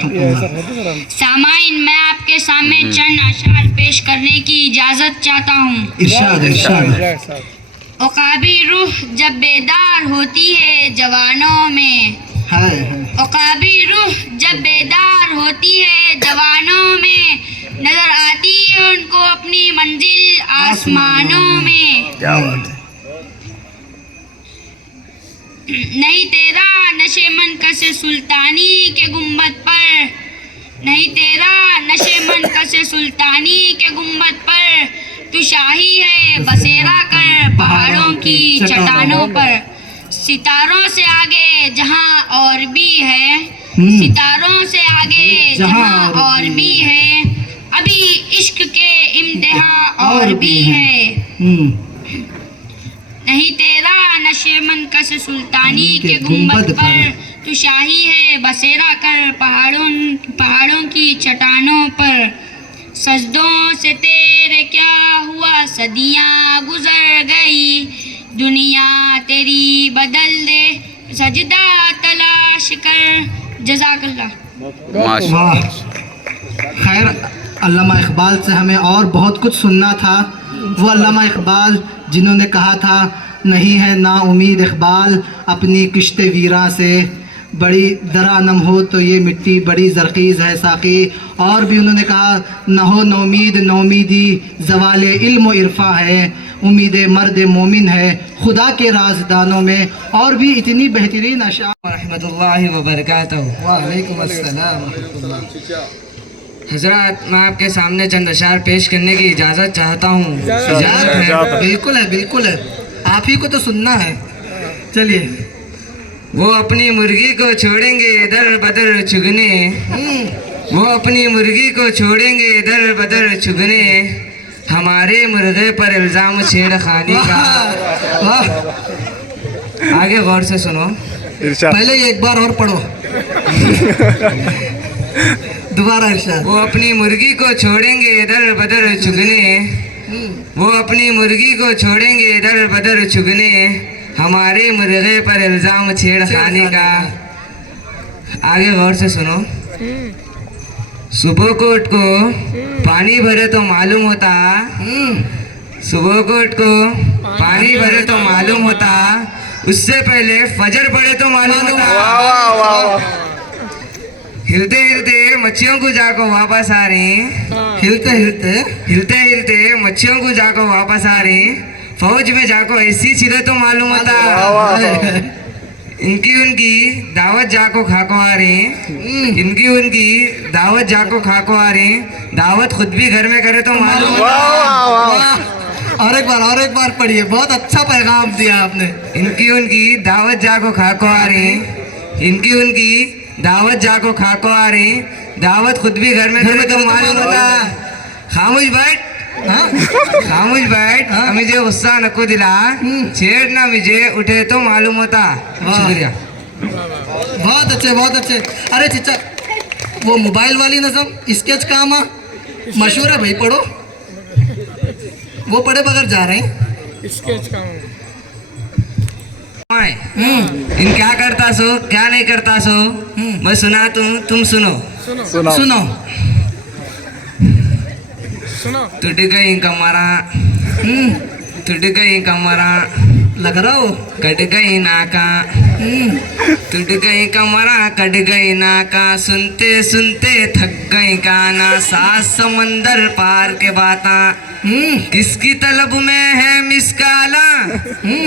सामाइन, मैं आपके सामने चंद अशार पेश करने की इजाज़त चाहता हूँ। इरशाद इरशाद। उकाबी रूह जब बेदार होती है जवानों में, है उकाबी रूह जब बेदार होती है जवानों में, नजर आती है उनको अपनी मंजिल आसमानों में। क्या बात है। नहीं तेरा नशे मन कसे सुल्तानी के गुंबद पर, नहीं तेरा नशे मन कसे सुल्तानी के गुंबद पर, तू शाही है बसेरा कर पहाड़ों की चट्टानों पर। सितारों से आगे जहां और भी है, सितारों से आगे जहां और भी है, अभी इश्क के इम्तिहान और भी है। नहीं तेरा नशे मन कस सुल्तानी के गुंबद पर, तू शाही है बसेरा कर पहाड़ों की चट्टानों पर। सजदों से तेरे क्या हुआ सदियां गुजर गई, दुनिया तेरी बदल दे सजदा तलाश कर। जज़ाकल्लाह। वाह। खैर, अल्लामा इकबाल से हमें और बहुत कुछ सुनना था। वो अल्लामा इकबाल जिन्होंने कहा था नहीं है ना उम्मीद इकबाल अपनी किश्ते वीरा से, बड़ी दरानम हो तो ये मिट्टी बड़ी जरकीज़ है साकी। और भी उन्होंने कहा न हो नौमीद नौमीदी ज़वाले इल्म व इरफा है, उम्मीद मर्द मोमिन है खुदा के राजदानों में। और भी इतनी बेहतरीन अशार। रहमतुल्लाहि व बरकातहू। वालेकुम अस्सलाम रहमतुल्लाह। हजरत, मैं आपके सामने चंद अशार पेश करने की इजाज़त चाहता हूँ। इजाज़त है? बिल्कुल है, बिल्कुल है, आप ही को तो सुनना है। चलिए। वो अपनी मुर्गी को छोड़ेंगे दर बदर चुगने, वो अपनी मुर्गी को छोड़ेंगे दर बदर चुगने, हमारे मुर्गे पर इल्ज़ाम छेड़खानी का। आगे गौर से सुनो। पहले ये एक बार और पढ़ो। दोबारा इरशाद। वो अपनी मुर्गी को छोड़ेंगे दर बदर चुगने, वो अपनी मुर्गी को छोड़ेंगे दर बदर चुगने, हमारे मुर्गे पर इल्ज़ाम छेड़खानी का। आगे गौर से सुनो। सुबह को उठ को पानी भरे तो मालूम होता, सुबह को उठ को पानी भरे तो मालूम होता, उससे पहले फजर पड़े तो मालूम होता। हिलते हिलते मच्छियों को जाकर वापस आ रही, हिलते हिलते हिलते हिलते मच्छियों को जाकर वापस आ रही, फौज में जाको ऐसी छिले तो मालूम होता। इनकी उनकी दावत जाको खाको आ रही, इनकी उनकी दावत जाको खाको आ रही, दावत खुद भी घर में करे तो मालूम होता। और एक बार पढ़िए, बहुत अच्छा पैगाम दिया आपने। इनकी उनकी दावत जाको खाको आ रही, इनकी उनकी दावत जाको खाको आ रही, दावत खुद भी घर में करे तो मालूम होता। खामोश बैठ, खामोश बैठ, मुझे गुस्सा नको दिला, छेड़ना मुझे उठे तो मालूम होता। शुक्रिया। बहुत अच्छे, बहुत अच्छे। अरे चिचा, वो मोबाइल वाली नज़म स्केच काम मशहूर है भाई, पढ़ो। वो पढ़े बगैर जा रहे हैं। स्केच काम इन क्या करता सो क्या नहीं करता सो मैं सुना तुम सुनो। सुनो। तुटकई कमरा, तुटकई कमरा, लग रहा हो कटकई नाका, टूट गई कमरा कट गई नाका, सुनते सुनते थक गई काना, सात समंदर पार के बाता, किसकी तलब में है मिसकाला,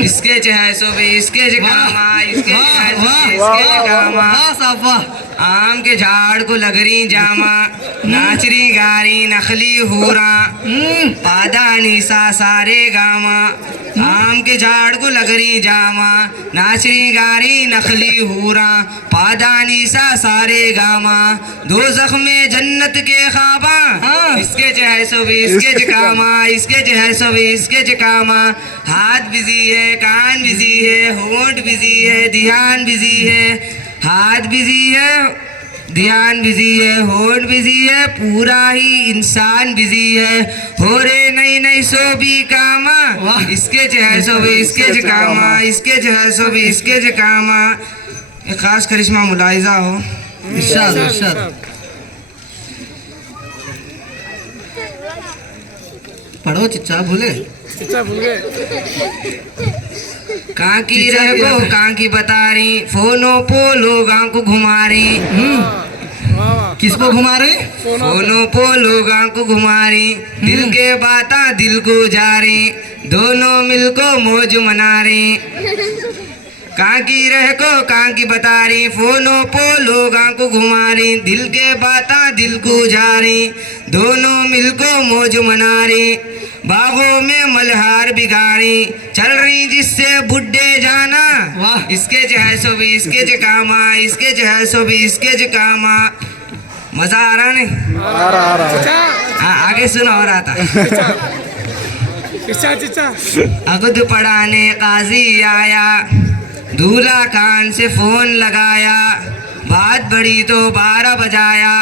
इसके चाहे सो भी इसके जगामा, इसके चाहे सो भी इसके जगामा, वाह साहब वाह। आम के झाड़ को लगरी जामा, नाचरी गारी नखली हूरा, पादानी सा सारे गामा, आम के झाड़ को लगरी जामा, नाचरी गारी नखली हूरा, पादानी सा सारे गामा, दो जख्मे जन्नत के खाबा, इसके चाहे सो भी इसके जकामा, इसके चाहे सो भी इसके जकामा, हाथ बिजी है कान बिजी है होंठ बिजी है ध्यान बिजी है, हाथ बिजी है ध्यान बिजी है होंठ बिजी है, पूरा ही इंसान बिजी है, हो रे नहीं नहीं सो भी कामा, इसके चाहे सो भी इसके जकामा, इसके चाहे सो भी इसके जकामा। एक खास करिश्मा मुलाहिजा हो। इरशाद इरशाद। पढ़ो चिच्चा भूले। कहाँ की रह को कहाँ की बता रही, फोनो पोलो गाँव को घुमा रही, किसको घुमा रहे? फोनो पोलो गाँव को घुमा रही, दिल के बाता दिल को जा रही, दोनों मिलको मौज मना रही, कहाँ की रह को कहाँ की बता रही, फोनो पोलो गाँव को घुमा रही, दिल के बाता दिल को जा रही, दोनों मिलको मौज मना रही, बागों में मल्हार बिगाड़ी, चल रही जिससे बुड्ढे जाना, वाह। इसके चाहे सो भी इसके जकामा, इसके चाहे सो भी इसके जकामा। मजा आ रहा नहीं? आ रहा हाँ आगे सुनो और आता। अगद पढ़ाने काजी आया, दूल्हा कान से फोन लगाया, बात बड़ी तो 12 बजाया,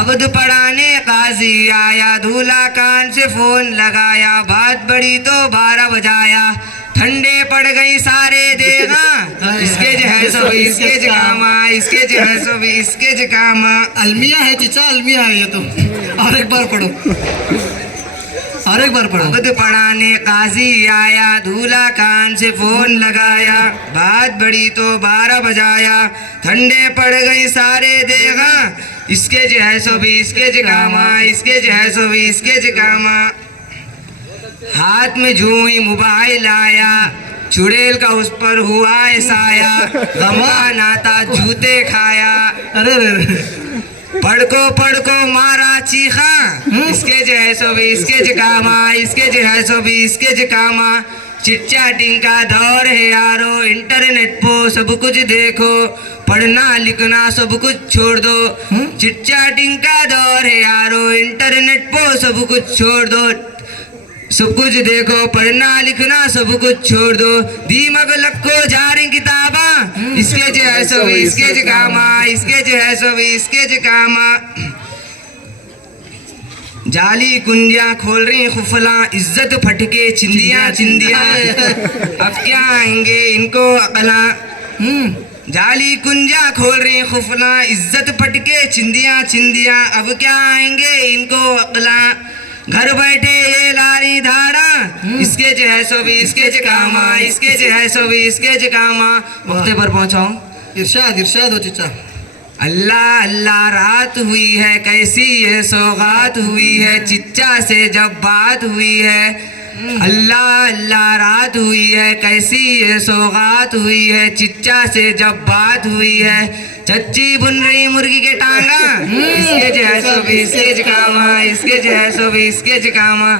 अगद पढ़ाने काजी आया, दूल्हा कान से फोन लगाया, बात बड़ी तो 12 बजाया, ठंडे पड़ गई सारे देगा, इसके जहर सो भी इसके जकामा, इसके जहर सो भी इसके जकामा। अलमिया है चिच्चा अलमिया है ये तो। और एक बार पढ़ो और एक बार पढ़ो। खुद पढ़ाने काजी आया, दूल्हा कान से फोन लगाया, बात बड़ी तो 12 बजाया, ठंडे पड़ गई सारे देगा, इसके जहर सो भी इसके जकामा, इसके जहर सो भी इसके जकामा। हाथ में जूं ही मोबाइल आया, चुड़ैल का उस पर हुआ साया, गमा नाता जूते खाया, अरे रे पढ़को मारा चीखा, इसके जहे सो भी इसके जकामा, इसके जहे सो भी इसके जकामा। चिट चैटिंग का दौर है यारो, इंटरनेट पे सब कुछ देखो, पढ़ना लिखना सब कुछ छोड़ दो, चिट चैटिंग का दौर है यारो, इंटरनेट पे सब कुछ छोड़ दो, सब कुछ देखो पढ़ना लिखना सब कुछ छोड़ दो, दीमक लक्को जा रही किताबा, इसके जो है सो भी इसके जकामा, इसके जो है सो भी इसके जकामा। जाली कुंजियां खोल रही खुफला, इज्जत फटके चिंदियां चिंदियां, अब क्या आएंगे इनको अकला, जाली कुंजा खोल रही खुफला, इज्जत फटके चिंदियां चिंदियां, अब क्या आएंगे इनको अकला, घर बैठे ये लारी धाड़ा, इसके जो है सो भी इसके जकामा, इसके जो है सो भी इसके जकामा। वक्ते पर पहुंचाओ। इरशाद इरशाद हो चिच्चा। अल्लाह अल्लाह रात हुई है, कैसी ये सौगात हुई है, चिच्चा से जब बात हुई है, अल्लाह अल्लाह रात हुई है, कैसी ये सौगात हुई है, चिच्चा से जब बात हुई है, चच्ची बुन रही मुर्गी के टांगा, इसके जो है सो भी इसके जकामा, इसके जो है सो भी इसके जकामा।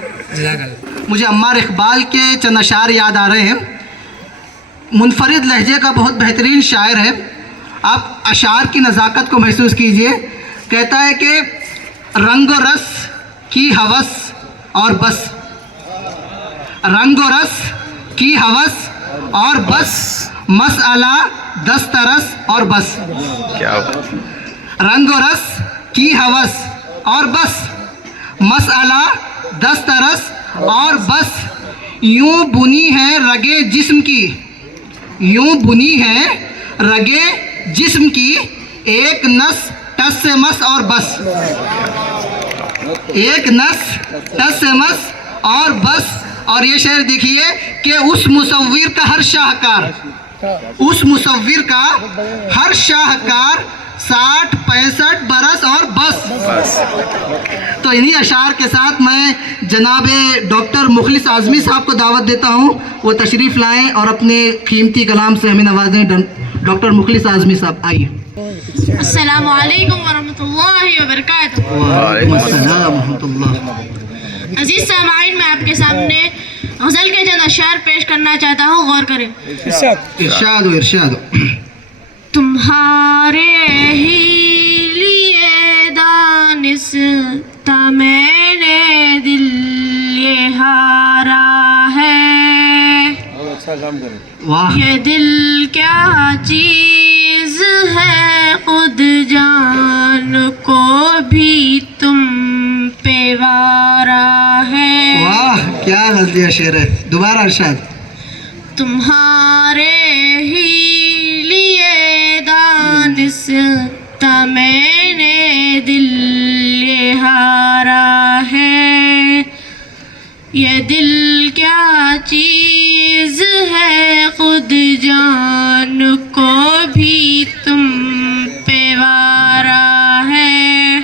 मुझे अम्मार इकबाल के चंद अशार याद आ रहे हैं। मुनफरिद लहजे का बहुत बेहतरीन शायर है। आप अशार की नज़ाकत को महसूस कीजिए। कहता है कि रंग व रस की हवस और बस, रंग व रस की हवस और बस, मसअला दस्तरस और बस, क्या रंग व रस की हवस और बस, मसअला दस्तरस और बस, यूं बुनी है रगे जिस्म की, यूं बुनी है रगे जिस्म की, एक नस टस से मस और बस, एक नस टस से मस और बस। और ये शेर देखिए कि उस मुसव्विर का हर शाहकार, उस मुसव्विर का हर शाहकार 60-65 बरस और बस। तो इन्हीं अशार के साथ मैं जनाब डॉक्टर मुखलिस आज़मी साहब को दावत देता हूँ, वो तशरीफ़ लाएं और अपने कीमती कलाम से हमें नवाजें। डॉक्टर मुखलिस आज़मी साहब आइए। अस्सलामु अलैकुम वरहमतुल्लाहि वबरकातुहू। वालेकुम अस्सलाम वरहमतुल्लाह। अजीज सामाईन, मैं आपके सामने गज़ल के चंद अशार पेश करना चाहता हूँ, गौर करें। इरशाद इरशाद। तुम्हारे ही लिए दानिस्ता मैंने दिल ये हारा है। वाह, ये दिल क्या चीज है, खुद जान को भी तुम पे वारा है। वाह, क्या गज़लिया शेर है। दोबारा इरशाद। तुम्हारे ही लिए दानिस्ता मैंने दिल ये हारा है। ये दिल क्या चीज है, खुद जान को भी तुम पे वारा है।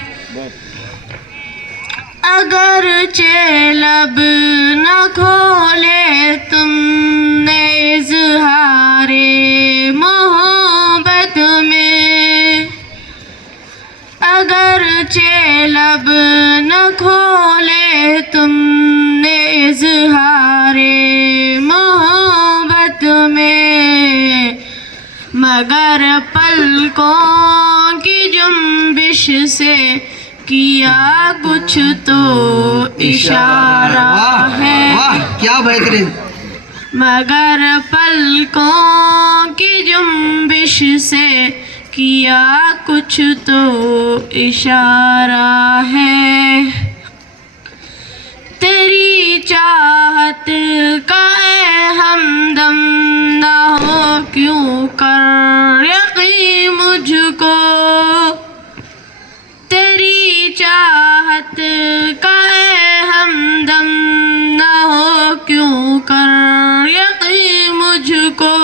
अगर लब न खोले तुमने इज़हारे मोहब्बत में, अगर लब न खोले तुमने इज़हारे मोहब्बत में, मगर पलकों की जुम्बिश से किया कुछ तो इशारा है। वाह, क्या बेहतरीन। मगर पलकों की जुम्बिश से किया कुछ तो इशारा है। तेरी चाहत का ए हमदम ना हो क्यों कर यकीन मुझको, तेरी चाहत का ए हमदम ना हो क्यों कर यकीन मुझको।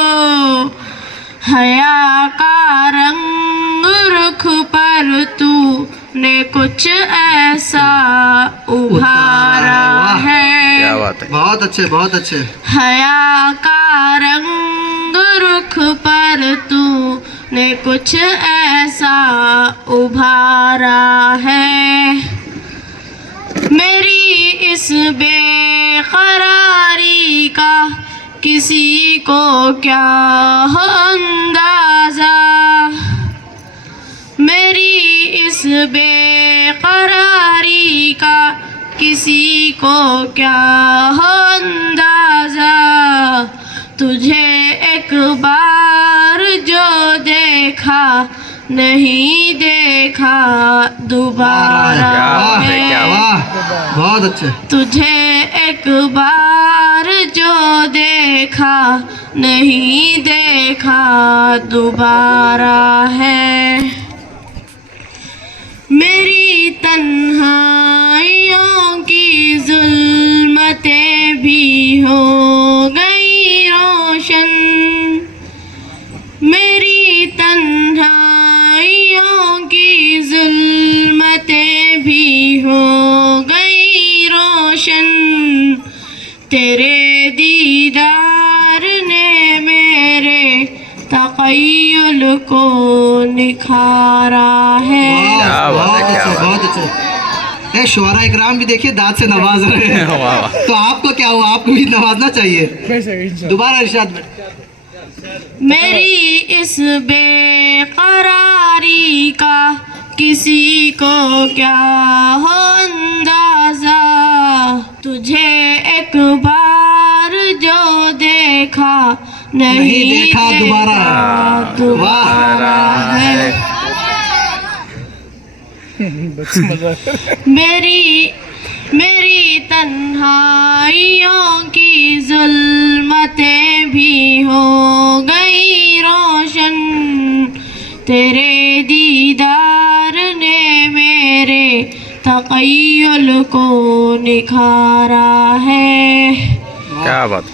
हया का रंग रुख पर तूने कुछ ऐसा उभारा है। क्या बात है। बहुत अच्छे, बहुत अच्छे। हया का रंग रुख पर तूने कुछ ऐसा उभारा है। मेरी इस बेकरारी का किसी को क्या हो अंदाजा, मेरी इस बेकरारी का किसी को क्या हो अंदाजा। तुझे एक बार जो देखा नहीं देखा दोबारा वाह, है। क्या वाह, बहुत अच्छे। तुझे एक बार जो देखा नहीं देखा दोबारा है। मेरी तन्हाइयों की जुल्मतें भी हो गई रोशन, मेरी तन्हाइयों की जुल्मतें भी हो गई रोशन। तेरे दीदार ने मेरे तक़य्युल को निखारा है। क्या बात है, बहुत क्या अच्छे, बात है। बहुत अच्छे। ए शुआरा इकराम भी देखिए दांत से नवाज रहे हैं। वाह, वाह। तो आपको क्या हुआ, आपको भी नवाजना चाहिए। दोबारा इरशाद। मेरी इस बेकरारी का किसी को क्या हो अंदाजा। तुझे एक बार जो देखा नहीं देखा दोबारा। दोबारा है। मेरी तन्हाइयों की जुल्मतें भी हो गई रोशन। तेरे दीदार ने मेरे तक़य्युल को निखारा है। क्या बात।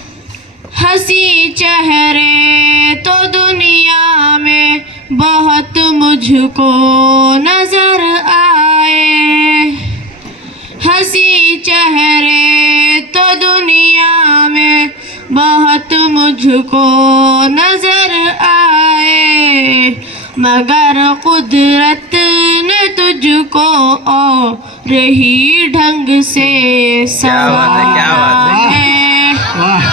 हंसी चेहरे तो दुनिया में बहुत मुझको नजर आए, हंसी चेहरे तो दुनिया में बहुत मुझको नजर आए, मगर कुदरत ने तुझको और ही ढंग से संवारा है, वाह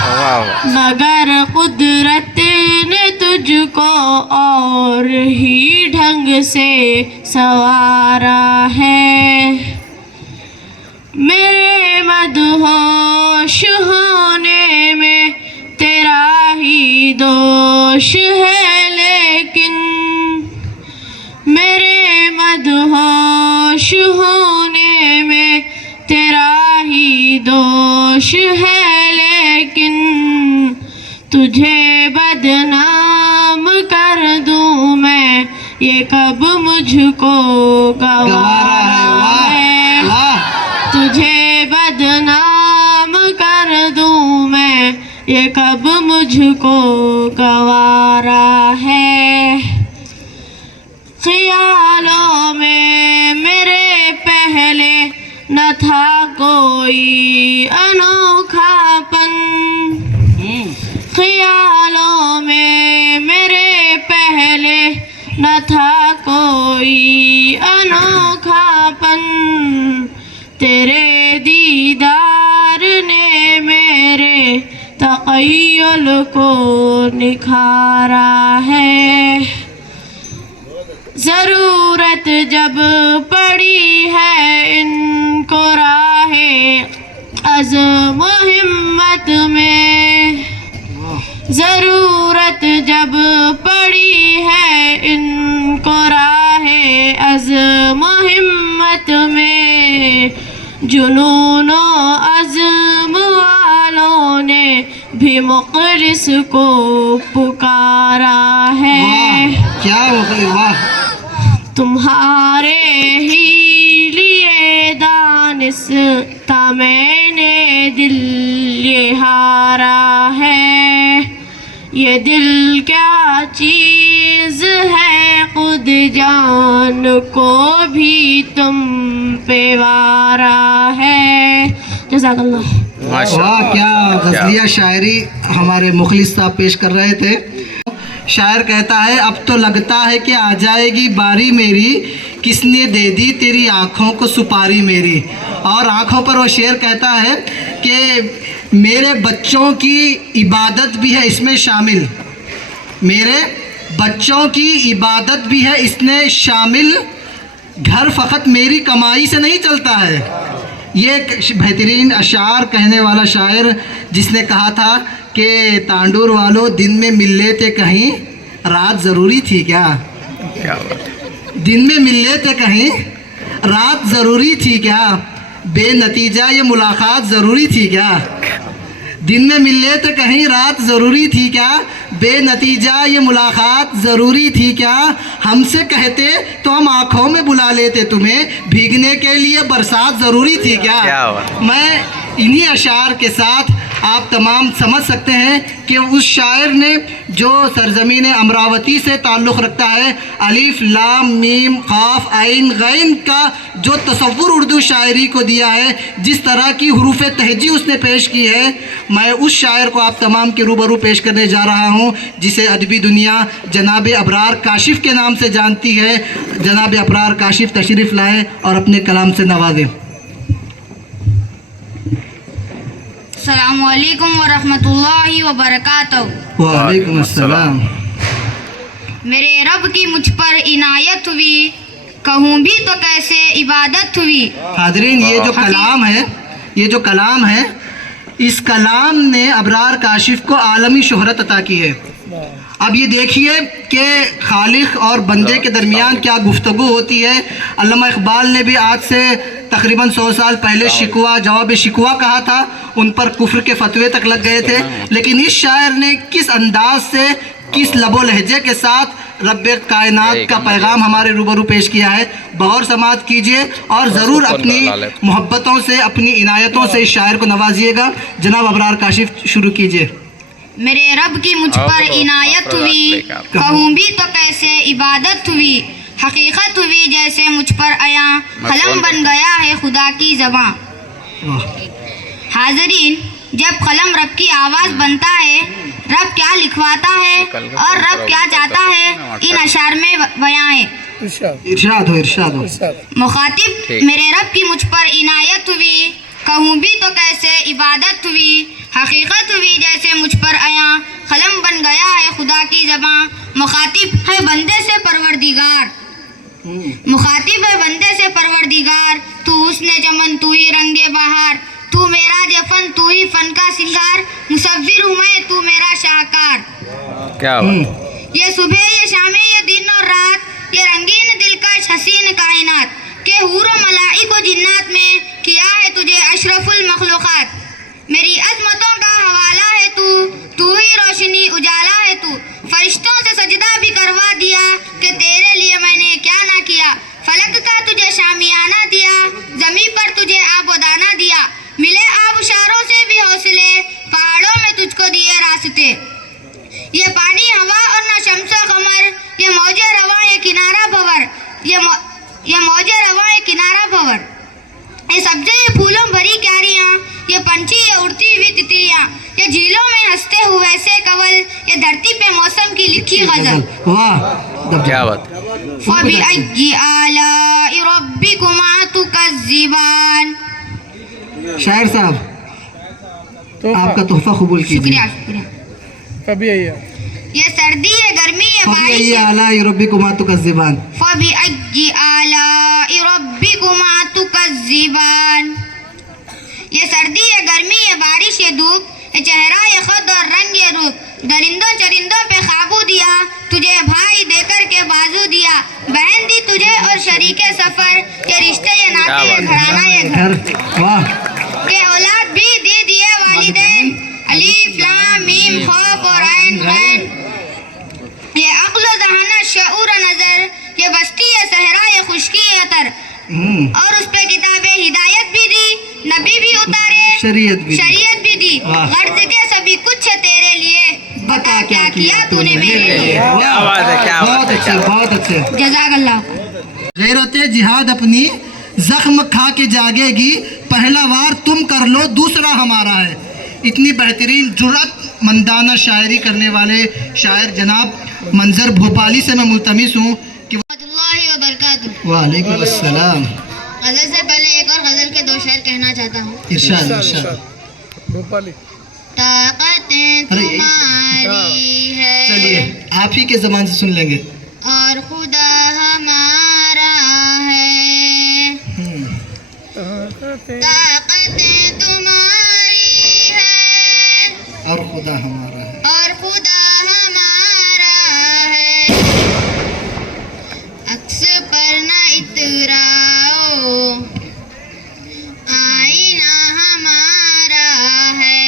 मगर कुदरत ने तुझको और ही ढंग से संवारा है। मेरे मदहोश होने में तेरा ही दोष है, लेकिन मेरे मदहोश होने में तेरा ही दोष है, लेकिन तुझे बदनाम कर दूं मैं ये कब मुझको गवारा है, तुझे बदनाम कर दूं मैं ये कब मुझको गवारा है। ख्यालों में मेरे पहले न था कोई अनोखापन, ख्यालों में मेरे पहले न था कोई अनोखापन, तेरे दीदार ने मेरे तक़य्युल को निखारा है। ज़रूरत जब पड़ी है इनको राहे अज़्म हिम्मत में, ज़रूरत जब पड़ी है इनको राहे अज़्म हिम्मत में, जुनूनो अज़्म वालों ने भी मुक़रिस को पुकारा है। क्या हो गई, वाह। तुम्हारे ही लिए दानिस्ता मैंने दिल ये हारा है, ये दिल क्या चीज़ है खुद जान को भी तुम पे वारा है। जज़ाकल्लाह। वाह, क्या गज़लिया शायरी हमारे मुखलिस साहब पेश कर रहे थे। शायर कहता है, अब तो लगता है कि आ जाएगी बारी मेरी, किसने दे दी तेरी आँखों को सुपारी मेरी। और आँखों पर वो शेर कहता है कि मेरे बच्चों की इबादत भी है इसमें शामिल, मेरे बच्चों की इबादत भी है इसमें शामिल, घर फ़कत मेरी कमाई से नहीं चलता है। ये एक बेहतरीन अशार कहने वाला शायर जिसने कहा था कि तांडूर वालों दिन में मिल लेते कहीं, रात ज़रूरी थी क्या? क्या बात। दिन में मिल लेते कहीं, रात ज़रूरी थी क्या? बेनतीजा ये मुलाकात ज़रूरी थी क्या? दिन में मिल लेते कहीं, रात ज़रूरी थी क्या? बेनतीजा ये मुलाकात ज़रूरी थी क्या? हमसे कहते तो हम आँखों में बुला लेते तुम्हें, भीगने के लिए बरसात ज़रूरी थी क्या? मैं इन्हीं अशार के साथ आप तमाम समझ सकते हैं कि उस शायर ने जो सरज़मीन अमरावती से ताल्लुक़ रखता है, अलिफ लाम मीम क़ाफ आइन गैन का जो तसव्वुर उर्दू शायरी को दिया है, जिस तरह की हुरूफ़ तहजी उसने पेश की है, मैं उस शायर को आप तमाम के रूबरू पेश करने जा रहा हूँ, जिसे अदबी दुनिया जनाब अबरार काशिफ़ के नाम से जानती है। जनाब अबरार काशिफ़ तशरीफ़ लाएँ और अपने कलाम से नवाजें। अस्सलामु अलैकुम व रहमतुल्लाहि व बरकातहू। वालेकुम अस्सलाम। मेरे रब की मुझ पर इनायत हुई, कहूँ भी तो कैसे इबादत हुई। हाज़रीन, ये जो कलाम है, ये जो कलाम है, इस कलाम ने अबरार काशिफ़ को आलमी शोहरत अता की है। अब ये देखिए कि खालिक और बंदे के दरमियान क्या गुफ्तगू होती है। अल्लामा इकबाल ने भी आज से तकरीबन 100 साल पहले शिकवा जवाब शिकवा कहा था, उन पर कुफ्र के फतवे तक लग गए थे, लेकिन इस शायर ने किस अंदाज से, किस लबो लहजे के साथ रब्बे कायनात का पैगाम हमारे रूबरू पेश किया है। गौर समात कीजिए और ज़रूर अपनी मोहब्बतों से, अपनी इनायतों से इस शायर को नवाजिएगा। जनाब अबरार काशिफ़ शुरू कीजिए। मेरे रब की मुझ पर इनायत हुई, कहूँ भी तो कैसे इबादत हुई, हकीकत हुई जैसे मुझ पर आया, कलम बन गया है खुदा की ज़बां। हाज़रीन, जब कलम रब की आवाज़ बनता है, रब क्या लिखवाता है और रब क्या चाहता है, इन अशार में बयां है। इरशाद हो। मुखातिब मेरे रब की मुझ पर इनायत हुई, कहूँ भी तो कैसे इबादत हुई, हकीकत हुई जैसे मुझ पर आया, कलम बन गया है खुदा की ज़बां। मुखातिब है बंदे से परवरदिगार, मुखातिब है बंदे से परवरदिगार, तू उसने चमन तू ही रंगे बहार, तू मेरा जफन तू ही फन का सिंगार, मुसव्विर हूँ मैं तू मेरा शाहकार। क्या बात। ये सुबह ये शामें ये दिन और रात, ये रंगीन दिलकश हसीन कायनात, के हूर व मलाइक व जिन्नात में किया है तुझे अशरफुल मखलूक़ात। मेरी अज़मतों का हवाला है तू ही रोशनी उजाला है तू, फरिश्तों से सजदा भी करवा दिया कि तेरे लिए मैंने क्या ना किया, फलक का तुझे शामियाना दिया, ज़मीं पर तुझे आब व दाना दिया, मिले आबशारों से भी हौसले, पहाड़ों में तुझको दिए रास्ते। ये पानी हवा और न शम्स कमर, ये मौजे रवा ये किनारा भंवर, ये मौजे रवा ये किनारा भंवर, ये सब्जे ये फूलों भरी क्यारियाँ, ये पंछी ये उड़ती हुई तितलियाँ, ये झीलों में हंसते हुए से कवल, ये धरती पे मौसम की लिखी गजल। वाह, क्या बात। फबिअय्यि आलाइ रब्बिकुमा तुकज़्ज़िबान। शायर साहब, आपका तोहफा कबूल कीजिए। शुक्रिया शुक्रिया। ये सर्दी ये गर्मी ये बारिश फबिअय्यि आलाइ रब्बिकुमा तुकज़्ज़िबान। फबिअय्यि आलाइ रब्बिकुमा तुकज़्ज़िबान। ये सर्दी ये गर्मी ये बारिश ये धूप, ये चेहरा ये खुद और रंग ये रूप, दरिंदों चरिंदों पे काबू दिया, तुझे भाई देकर के बाजू दिया, बहन दी तुझे और शरीके सफर, ये रिश्ते ये नाते ये घराना ये घर, वाह, के औलाद भी दे दिए वालिदैन, अलीफ लाम मीम खौफ और ऐन गैन, ये अक्ल ज़हाना शऊर नजर, ये बस्ती ये सहरा ये खुशकी ये अतर, और उस पे किताबें हिदायत भी दी, नबी भी उतारे, शरीयत भी दी, गर्ज के सभी कुछ है तेरे लिए, बता क्या किया तूने मेरे लिए। क्या बात है, क्या बात है, बहुत अच्छे। जज़ाकल्लाह। गैरते जिहाद अपनी जख्म खा के जागेगी, पहला वार तुम कर लो दूसरा हमारा है। इतनी बेहतरीन जुर्रत मंदाना शायरी करने वाले शायर जनाब मंजर भोपाली से मैं मुल्तमिस हूँ कि वालेकुम अस्सलाम। गजल से पहले एक और गजल के दो शेर कहना चाहता हूँ। इरशाद इरशाद। ताकतें तुम्हारी है, चलिए आप ही के ज़बान से सुन लेंगे। और खुदा हमारा है, ताकतें तुम्हारी है, और खुदा हमारा है, और खुदा हमारा है, अक्स पर न इतराओ, आईना हमारा है,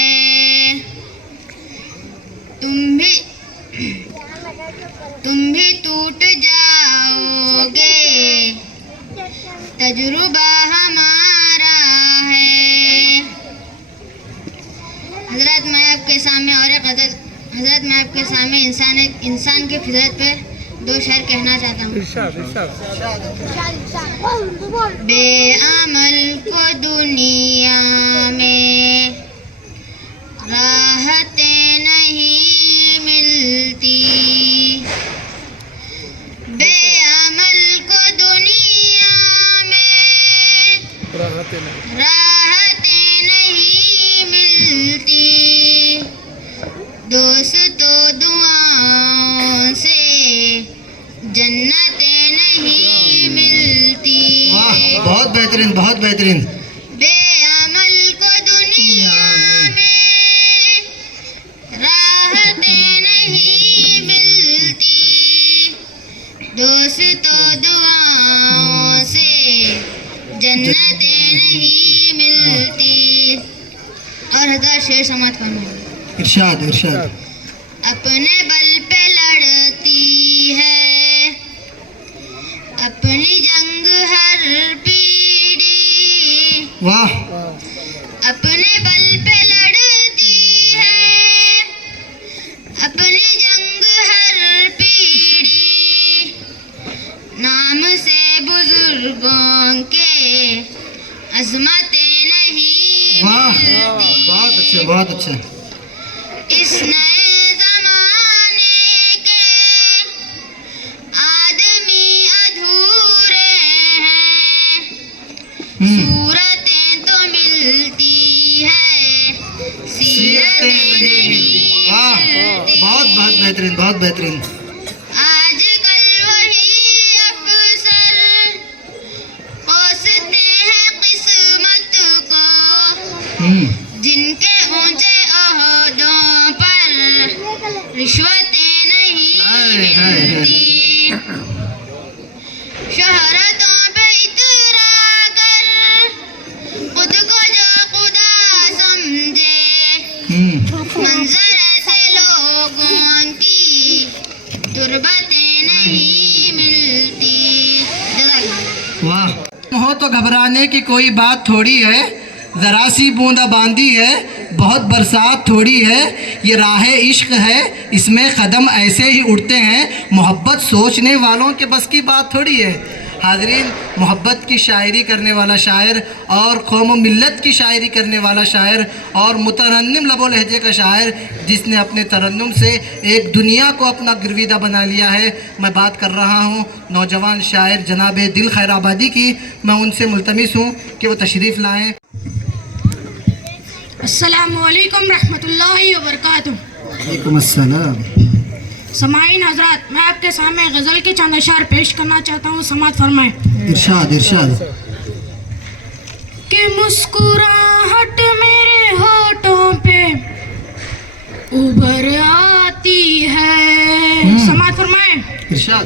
तुम भी टूट जाओगे, तजुर्बा हमारा है। हजरत मैं आपके सामने और एक गजल, हजरत मैं आपके सामने इंसान की फितरत पे दो शेर कहना चाहता हूँ। बेअमल को दुनिया में राहतें नहीं मिलती, बेअमल को दुनिया में राहतें नहीं मिलती, दोस्तों दुआओं से जन्नतें नहीं मिलती। वाह, बहुत बेहतरीन, बहुत बेहतरीन। बेअमल को दुनिया में राहतें नहीं मिलती, दोस्तों दुआओं से जन्नतें नहीं मिलती। और हजार शेर समाज फरमाइए। इरशाद इरशाद। अपने बल पे लड़ती है अपनी जंग हर पीढ़ी, वाह, अपने बल पे लड़ती है वाह मिलती। बहुत अच्छे बहुत अच्छे। इस नए जमाने के आदमी अधूरे हैं, सूरतें तो मिलती है, सीरतें नहीं वाह मिलती। बहुत बहुत बेहतरीन बहुत बेहतरीन। आजकल वही अफसर कोसते हैं किस्मत को, जिनके ऊंचे ओहदों पर रिश्वतें नहीं मिलती। शोहरतों पे इतरा कर खुद को जो खुदा समझे, मंजर ऐसे लोगों की तुरबतें नहीं मिलती। वाह हो तो घबराने की कोई बात थोड़ी है, ज़रा सी बूंदाबांदी है, बहुत बरसात थोड़ी है, ये राह इश्क है, इसमें कदम ऐसे ही उड़ते हैं, मोहब्बत सोचने वालों के बस की बात थोड़ी है। हाज़रीन, मोहब्बत की शायरी करने वाला शायर और कौम मिल्लत की शायरी करने वाला शायर और मुतरन्निम लबो लहजे का शायर, जिसने अपने तरन्नुम से एक दुनिया को अपना गिरविदा बना लिया है। मैं बात कर रहा हूँ नौजवान शायर जनाब दिल खैराबादी की। मैं उनसे मुल्तमिस हूँ कि वो तशरीफ़ लाएँ। अस्सलामुअलैकुम रहमतुल्लाहि व बरकातुहू। वालेकुम अस्सलाम। समाईन हजरात, मैं आपके सामने गज़ल के चंद अशार पेश करना चाहता हूँ, समात फरमाएं। इरशाद इरशाद। कि मुस्कुराहट मेरे होठों पे उभर आती है, समात फरमाएं। इरशाद।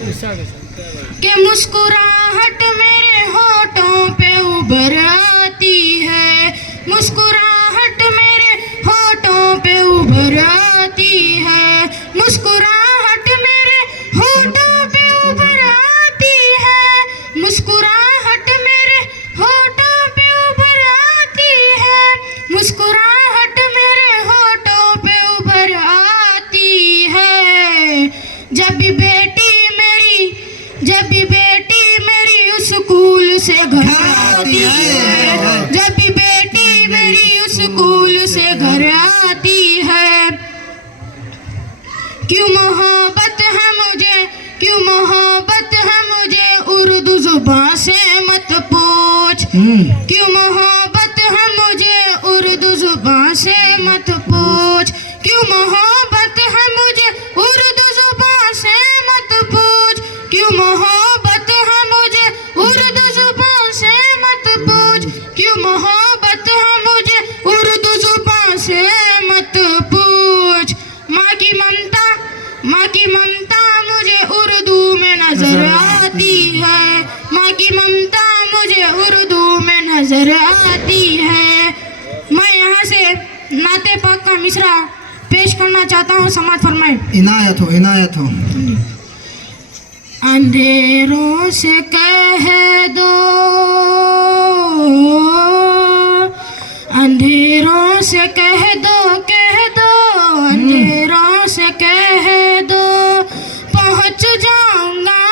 कि मुस्कुराहट मेरे होठों पे उभर आती है, मुस्कुराहट मेरे होठों पे उभर आती है, मुस्कुराहट मेरे होठों पे उभर आती है, मुस्कुराहट मेरे होठों पे उभर आती है, मुस्कुराहट मेरे होठों पे उभर आती है। जब भी बेटी मेरी स्कूल से घर आती है, जब भी बेटी मेरी स्कूल से घर आती है, क्यों मोहब्बत है मुझे, क्यों मोहब्बत है मुझे उर्दू जुबान से मत पूछ, क्यों मोहब्बत है मुझे उर्दू जुबान से मत पूछ, क्यों मोहब्बत है मुझे उर्दू जुबान से मत पूछ, क्यों मोहब्बत है मुझे उर्दू जुबान से मत पूछ, क्यों मोहब्बत है मुझे उर्दू जुबान से मत पूछ। माँ की ममता मुझे उर्दू में नजर आती है, माँ की ममता मुझे उर्दू में नजर आती है। मैं यहाँ से नाते पाक का मिसरा पेश करना चाहता हूँ, समात फरमाएं। इनायत हो इनायत हो। अंधेरों से कह दो, अंधेरों से कह दो, अंधेरों से कह दो, पहुँच जाऊंगा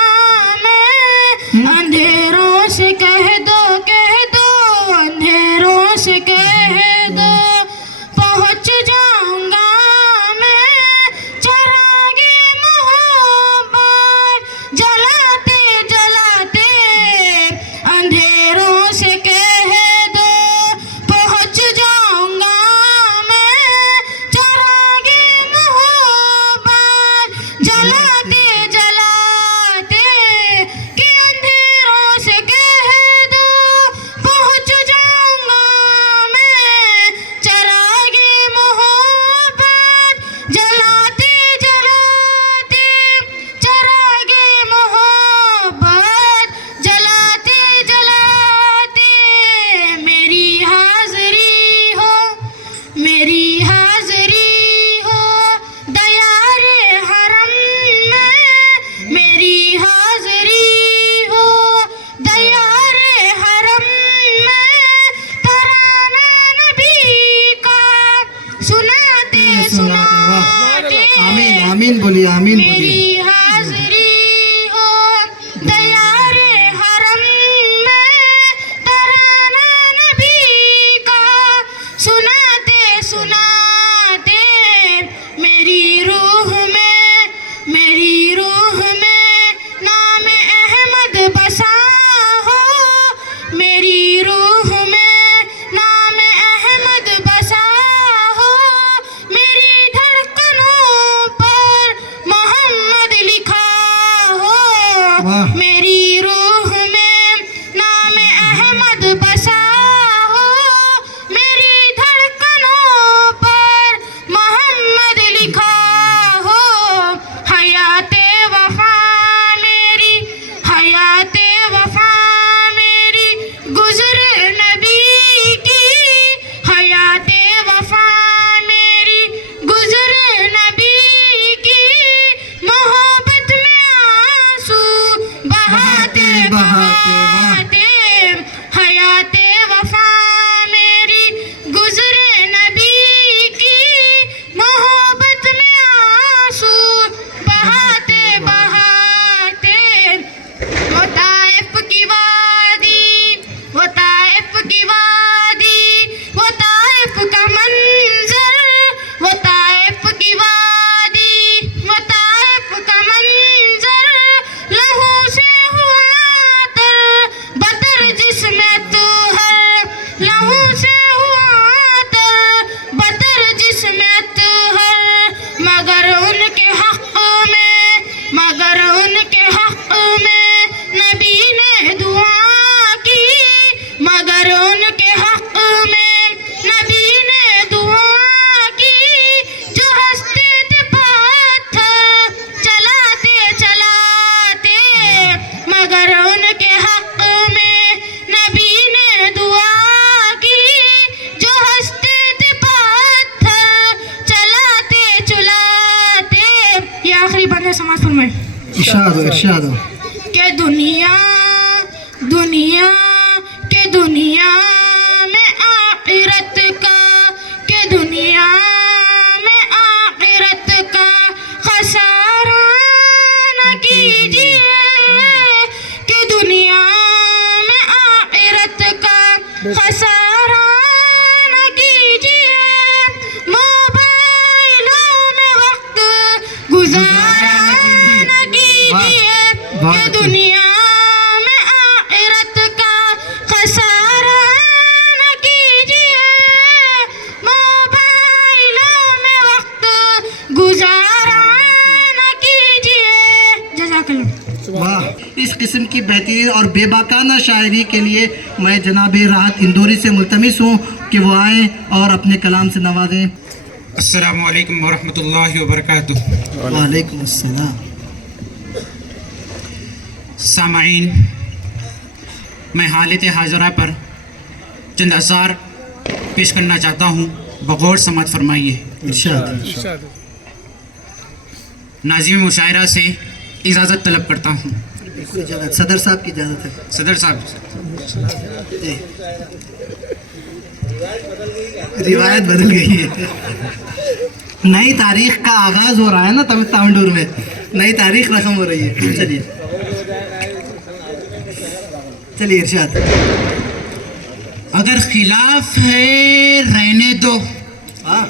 मैं, अंधेरों से कह दो, अंधेरों से कह दो, पहुँच जाऊंगा मैं, चरागे मोहब्बत जलाते जलाते, अंधेरों से कह दो, पहुँच जाऊंगा मैं, चरागे मोहब्बत जलाते जलाते, कि अंधेरों से कह दो, पहुँच जाऊंगा मैं, चरागे मोहब्बत जलाते जलाते, चरागे मोहब्बत जलाते जलाते, मेरी हाज़री हो, मेरी हाज़री हो दयारे हरम में, मेरी हाज़री हो दयारे हरम में, तराना नबी का सुनाते सुनाते, आमीन आमीन बोलिए आमीन बोलिए। मेरी हाज़री हो दयारे हरम में, तराना नबी का समाज फरमाए इरशाद हो, इरशाद हो। के दुनिया दुनिया के दुनिया में आखिरत का, के दुनिया में आखिरत का खसारा न कीजिए, के दुनिया में आखिरत का खसारा न कीजिए, मोबाइलों में वक्त गुजारा न कीजिए, के दुनिया में आखिरत का खसारा न कीजिए, मोबाइलों में वक्त गुजारा न कीजिए। जज़ाकल्लाह। वाह, इस किस्म की बेहतरीन और बेबाकाना शायरी के लिए मैं जनाब राहत इंदौरी से मुल्तमिस हूँ कि वो आएँ और अपने कलाम से नवाजें। अस्सलामु अलैकुम वरहमतुल्लाहि वबरकातुह। वालेकुम अस्सलाम। सामाईन, मैं हालत हाजरा पर चंद असार पेश करना चाहता हूँ, बगौर समात फरमाइए। इरशाद। नाज़िम मुशायरा से इजाज़त तलब करता हूँ। इजाज़त, सदर साहब की इजाज़त है। सदर साहब, रिवायत बदल गई है। नई तारीख का आगाज हो रहा है ना तमिलनाडु में, नई तारीख रकम हो रही है। चलिए चलिए इरशाद। अगर खिलाफ है रहने दो, हाँ,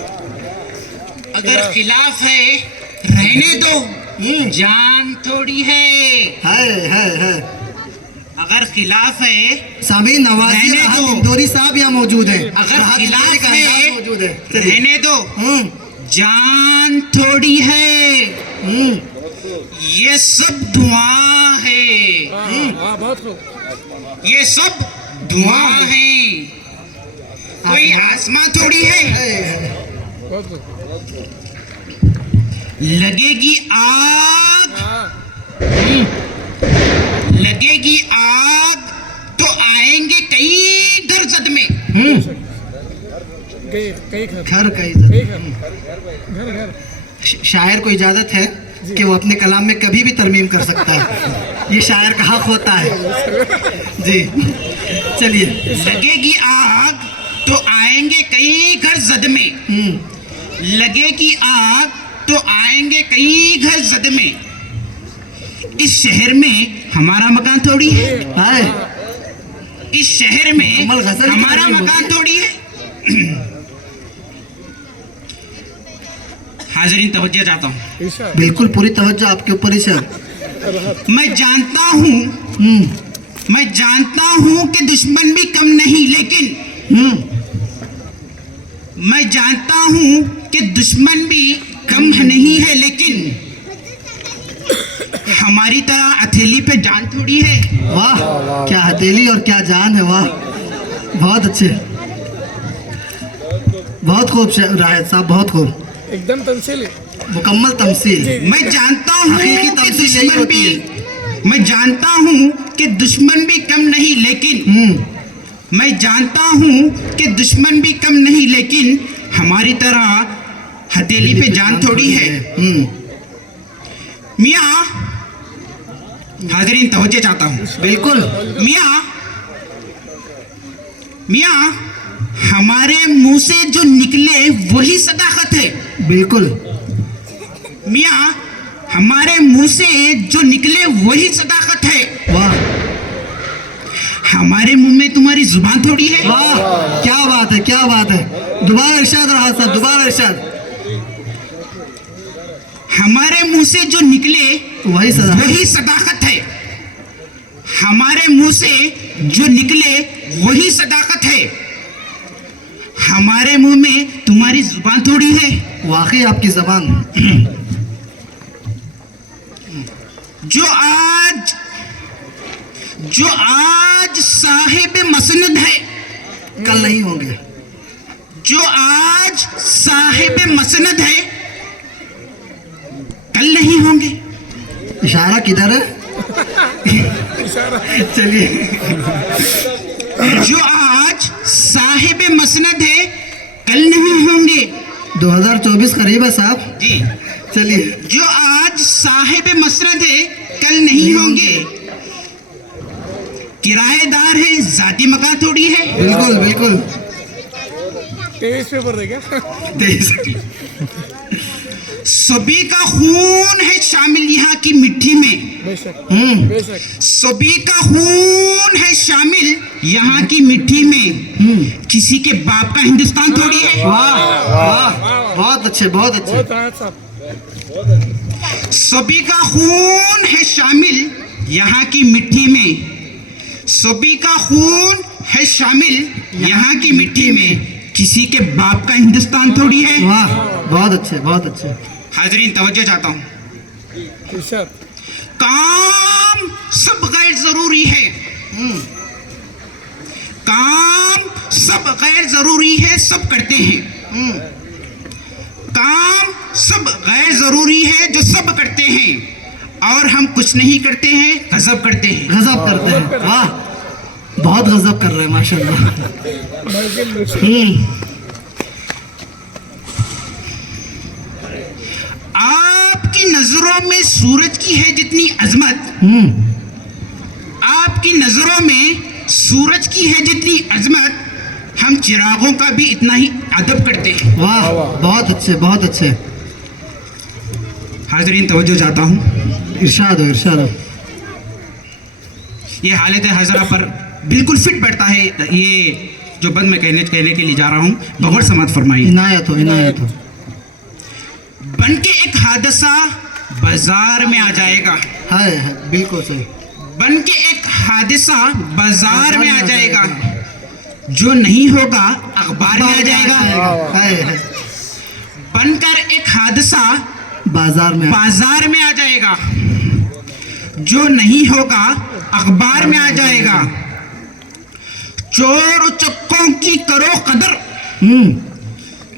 अगर खिलाफ है रहने दो, जान थोड़ी है। अगर खिलाफ है सामी नवाजी रहने राहत दो। इंदौरी साहब यहाँ मौजूद हैं। अगर राहत खिलाफ इंदौरी का है अंदाज मौजूद है। चलिए। रहने दो, जान थोड़ी है, ये सब धुआं है, ये सब धुआं है, कोई आसमां थोड़ी है। लगेगी आग, लगेगी आग तो आएंगे कई घर सदमे। घर शायर को इजाज़त है कि वो अपने कलाम में कभी भी तरमीम कर सकता है, ये शायर का हक होता है। जी चलिए। लगेगी आग तो आएंगे कई घर सदमे, लगेगी आग तो आएंगे कई घर सदमे, इस शहर में हमारा मकान थोड़ी है, इस शहर में कमल गजल की हमारा तरह मकान बोलते। थोड़ी है। हाजरीन, तवज्जो चाहता हूँ। बिल्कुल पूरी तवज्जो आपके ऊपर ही सर। मैं जानता हूँ, मैं जानता हूँ कि दुश्मन भी कम नहीं, लेकिन मैं जानता हूँ कि दुश्मन भी कम नहीं है, लेकिन हमारी तरह हथेली पे जान थोड़ी है। वाह, क्या हथेली और क्या जान है। वाह, बहुत अच्छे, बहुत खूब राहत साहब, बहुत खूब, एकदम तमसीली, मुकम्मल तमसील। मैं जानता हूँ हकीकी कि तमसील यही दुश्मन होती भी, मैं जानता हूँ कि दुश्मन भी कम नहीं, लेकिन मैं जानता हूँ कि दुश्मन भी कम नहीं, लेकिन हमारी तरह हथेली पे जान थोड़ी है। मियाँ, हाजरीन तवज्जो चाहता हूँ। बिल्कुल। मियाँ, हमारे मुंह से जो निकले वही सदाकत है। बिल्कुल। मियाँ, हमारे मुंह से जो निकले वही सदाकत है। वाह, हमारे मुंह में तुम्हारी जुबान थोड़ी है। वाह, क्या बात है, क्या बात है। दोबारा इरशाद राहत साहब, दोबारा इरशाद। हमारे मुंह से जो निकले वही सदाकत है। हमारे मुंह से जो निकले वही सदाकत है। हमारे मुंह में तुम्हारी जुबान थोड़ी है। वाकई आपकी जबान। जो आज साहिब मसनद है, कल नहीं होंगे। जो आज साहिब मसनद है, कल नहीं होंगे। इशारा किधर है? चलिए। जो आज साहिब मसनद है, कल नहीं होंगे। 2024 करीब है साहब। जी। चलिए। जो आज साहिब मसरद है कल नहीं होंगे, किराएदार है जाती मकान थोड़ी है। बिल्कुल बिल्कुल। सभी का खून है शामिल यहाँ की मिट्टी में, सभी का खून है शामिल यहाँ की मिट्टी में, किसी के बाप का हिंदुस्तान थोड़ी है। वाह वाह, बहुत अच्छे बहुत अच्छे। सभी का खून है शामिल यहाँ की मिट्टी में, सभी का खून है शामिल यहाँ की मिट्टी में, किसी के बाप का हिंदुस्तान थोड़ी है। वाह, बहुत अच्छे बहुत अच्छे। हाजरीन तवज्जो चाहता हूँ, काम सब गैर जरूरी है, काम सब गैर जरूरी है, सब करते हैं, काम सब गैर जरूरी है जो सब करते हैं, और हम कुछ नहीं करते हैं, गजब करते हैं। गजब करते हैं, वाह, बहुत गजब कर रहे हैं माशाल्लाह। आपकी नजरों में सूरज की है जितनी अजमत, आपकी नजरों में सूरज की है जितनी अजमत, हम चिरागों का भी इतना ही अदब करते हैं। वाह, बहुत अच्छे बहुत अच्छे। हाजरीन तवज्जो चाहता हूँ, इरशाद हो इरशाद हो। ये हालत हाजरा पर बिल्कुल फिट बैठता है ये जो बंद मैं कहने के लिए जा रहा हूँ। बगौर समात फरमाइए। इनायत हो इनायत हो। बन के एक हादसा बाजार में आ जाएगा, है बिल्कुल सही। बन के एक हादसा बाजार में आ जाएगा, जो नहीं होगा अखबार में आ जाएगा। है। बनकर एक हादसा बाजार में आ जाएगा, जो नहीं होगा अखबार में आ जाएगा। चोर उचक्कों की करो कदर,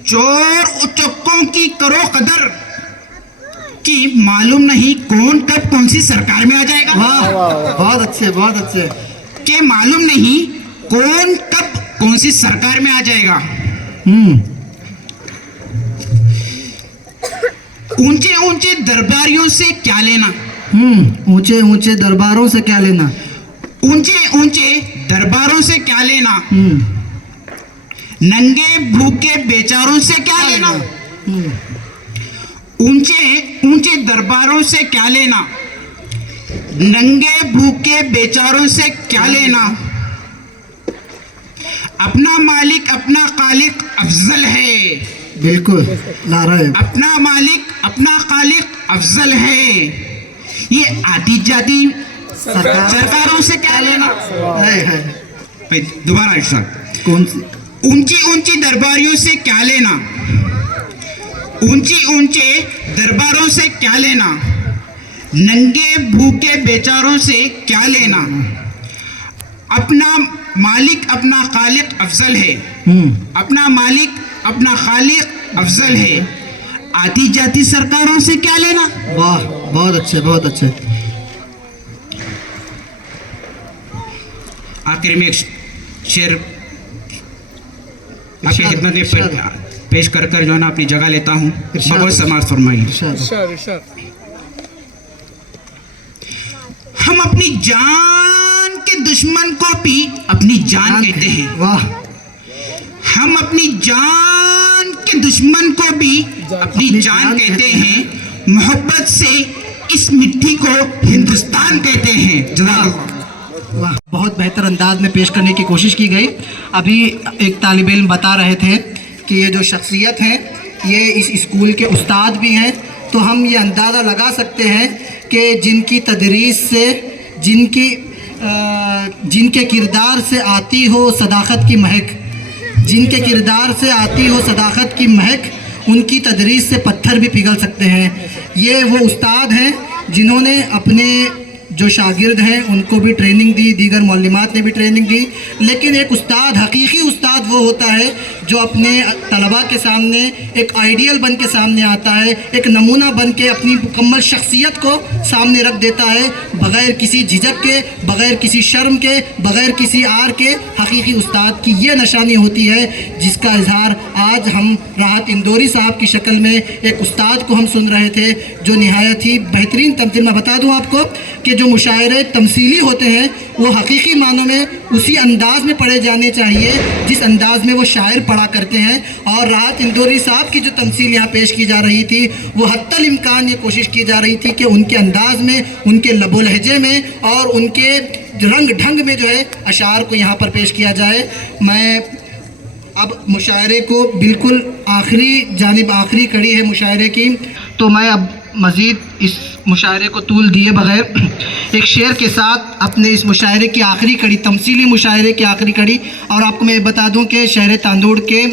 चोर उचक्कों की करो कदर, कि मालूम नहीं कौन कब कौन सी सरकार में आ जाएगा। वाह, बहुत अच्छे बहुत अच्छे। कि मालूम नहीं कौन कब कौन सी सरकार में आ जाएगा। ऊंचे ऊंचे दरबारियों से क्या लेना, ऊंचे ऊंचे दरबारों से क्या लेना, ऊंचे ऊंचे दरबारों से क्या लेना, नंगे भूखे बेचारों से क्या लेना, ऊंचे ऊंचे दरबारों से क्या लेना, नंगे भूखे बेचारों से क्या लेना। अपना मालिक अपना खालिक अफजल है, बिल्कुल ला रहे। अपना मालिक अपना खालिक अफजल है। ये आती जाती सरकारों से क्या लेना। है। भाई दोबारा इरशाद, कौन सी? ऊंची ऊंची दरबारियों से क्या लेना, ऊंची ऊंचे दरबारों से क्या लेना, नंगे भूखे बेचारों से क्या लेना। अपना मालिक अपना खालिक अफजल है, अपना मालिक अपना खालिक अफजल है। आती जाती सरकारों से क्या लेना। वाह, बहुत अच्छे बहुत अच्छे। आखिर में एक शेर आपकी खिदमत में पेश कर जो है ना अपनी जगह लेता हूँ। बगौर समाज फरमाइए। हम अपनी जान के दुश्मन को भी अपनी जान कहते हैं। वाह, हम अपनी जान के दुश्मन को भी अपनी जान कहते हैं। मोहब्बत से इस मिट्टी को हिंदुस्तान कहते हैं। जज़ाकल्लाह। वाह, बहुत बेहतर अंदाज में पेश करने की कोशिश की गई। अभी एक तालिब इल्म बता रहे थे कि ये जो शख्सियत हैं ये इस स्कूल के उस्ताद भी हैं, तो हम ये अंदाज़ा लगा सकते हैं कि जिनकी तदरीस से जिनके किरदार से आती हो सदाकत की महक, जिनके किरदार से आती हो सदाकत की महक, उनकी तदरीस से पत्थर भी पिघल सकते हैं। ये वो उस्ताद हैं जिन्होंने अपने जो शागिर्द हैं उनको भी ट्रेनिंग दी, दीगर मौलमात ने भी ट्रेनिंग दी, लेकिन एक उस्ताद, हकीकी उस्ताद वो होता है जो अपने तलबा के सामने एक आइडियल बन के सामने आता है, एक नमूना बन के अपनी मुकम्मल शख्सियत को सामने रख देता है, बग़ैर किसी झिझक के, बग़ैर किसी शर्म के, बग़ैर किसी आर के। हकीकी उस्ताद की ये निशानी होती है जिसका इजहार आज हम राहत इंदौरी साहब की शक्ल में एक उस्ताद को हम सुन रहे थे जो नहायत ही बेहतरीन तमसील। मैं बता दूं आपको कि जो मुशायरे तमसीली होते हैं वो हकीकी मानों में उसी अंदाज में पढ़े जाने चाहिए जिस अंदाज में वो शायर पढ़ा करते हैं। और राहत इंदौरी साहब की जो तमसील यहाँ पेश की जा रही थी वो हत्तल इम्कान ये कोशिश की जा रही थी कि उनके अंदाज में, उनके लबो लहजे में और उनके रंग ढंग में जो है अशार को यहाँ पर पेश किया जाए। मैं अब मुशायरे को बिल्कुल आखिरी जानिब, आखिरी कड़ी है मुशायरे की, तो मैं अब मज़ीद इस मुशायरे को तूल दिए बग़ैर एक शेर के साथ अपने इस मुशायरे की आखिरी कड़ी, तमसीली मुशायरे की आखिरी कड़ी। और आपको मैं बता दूं कि शहर तांदूड़ के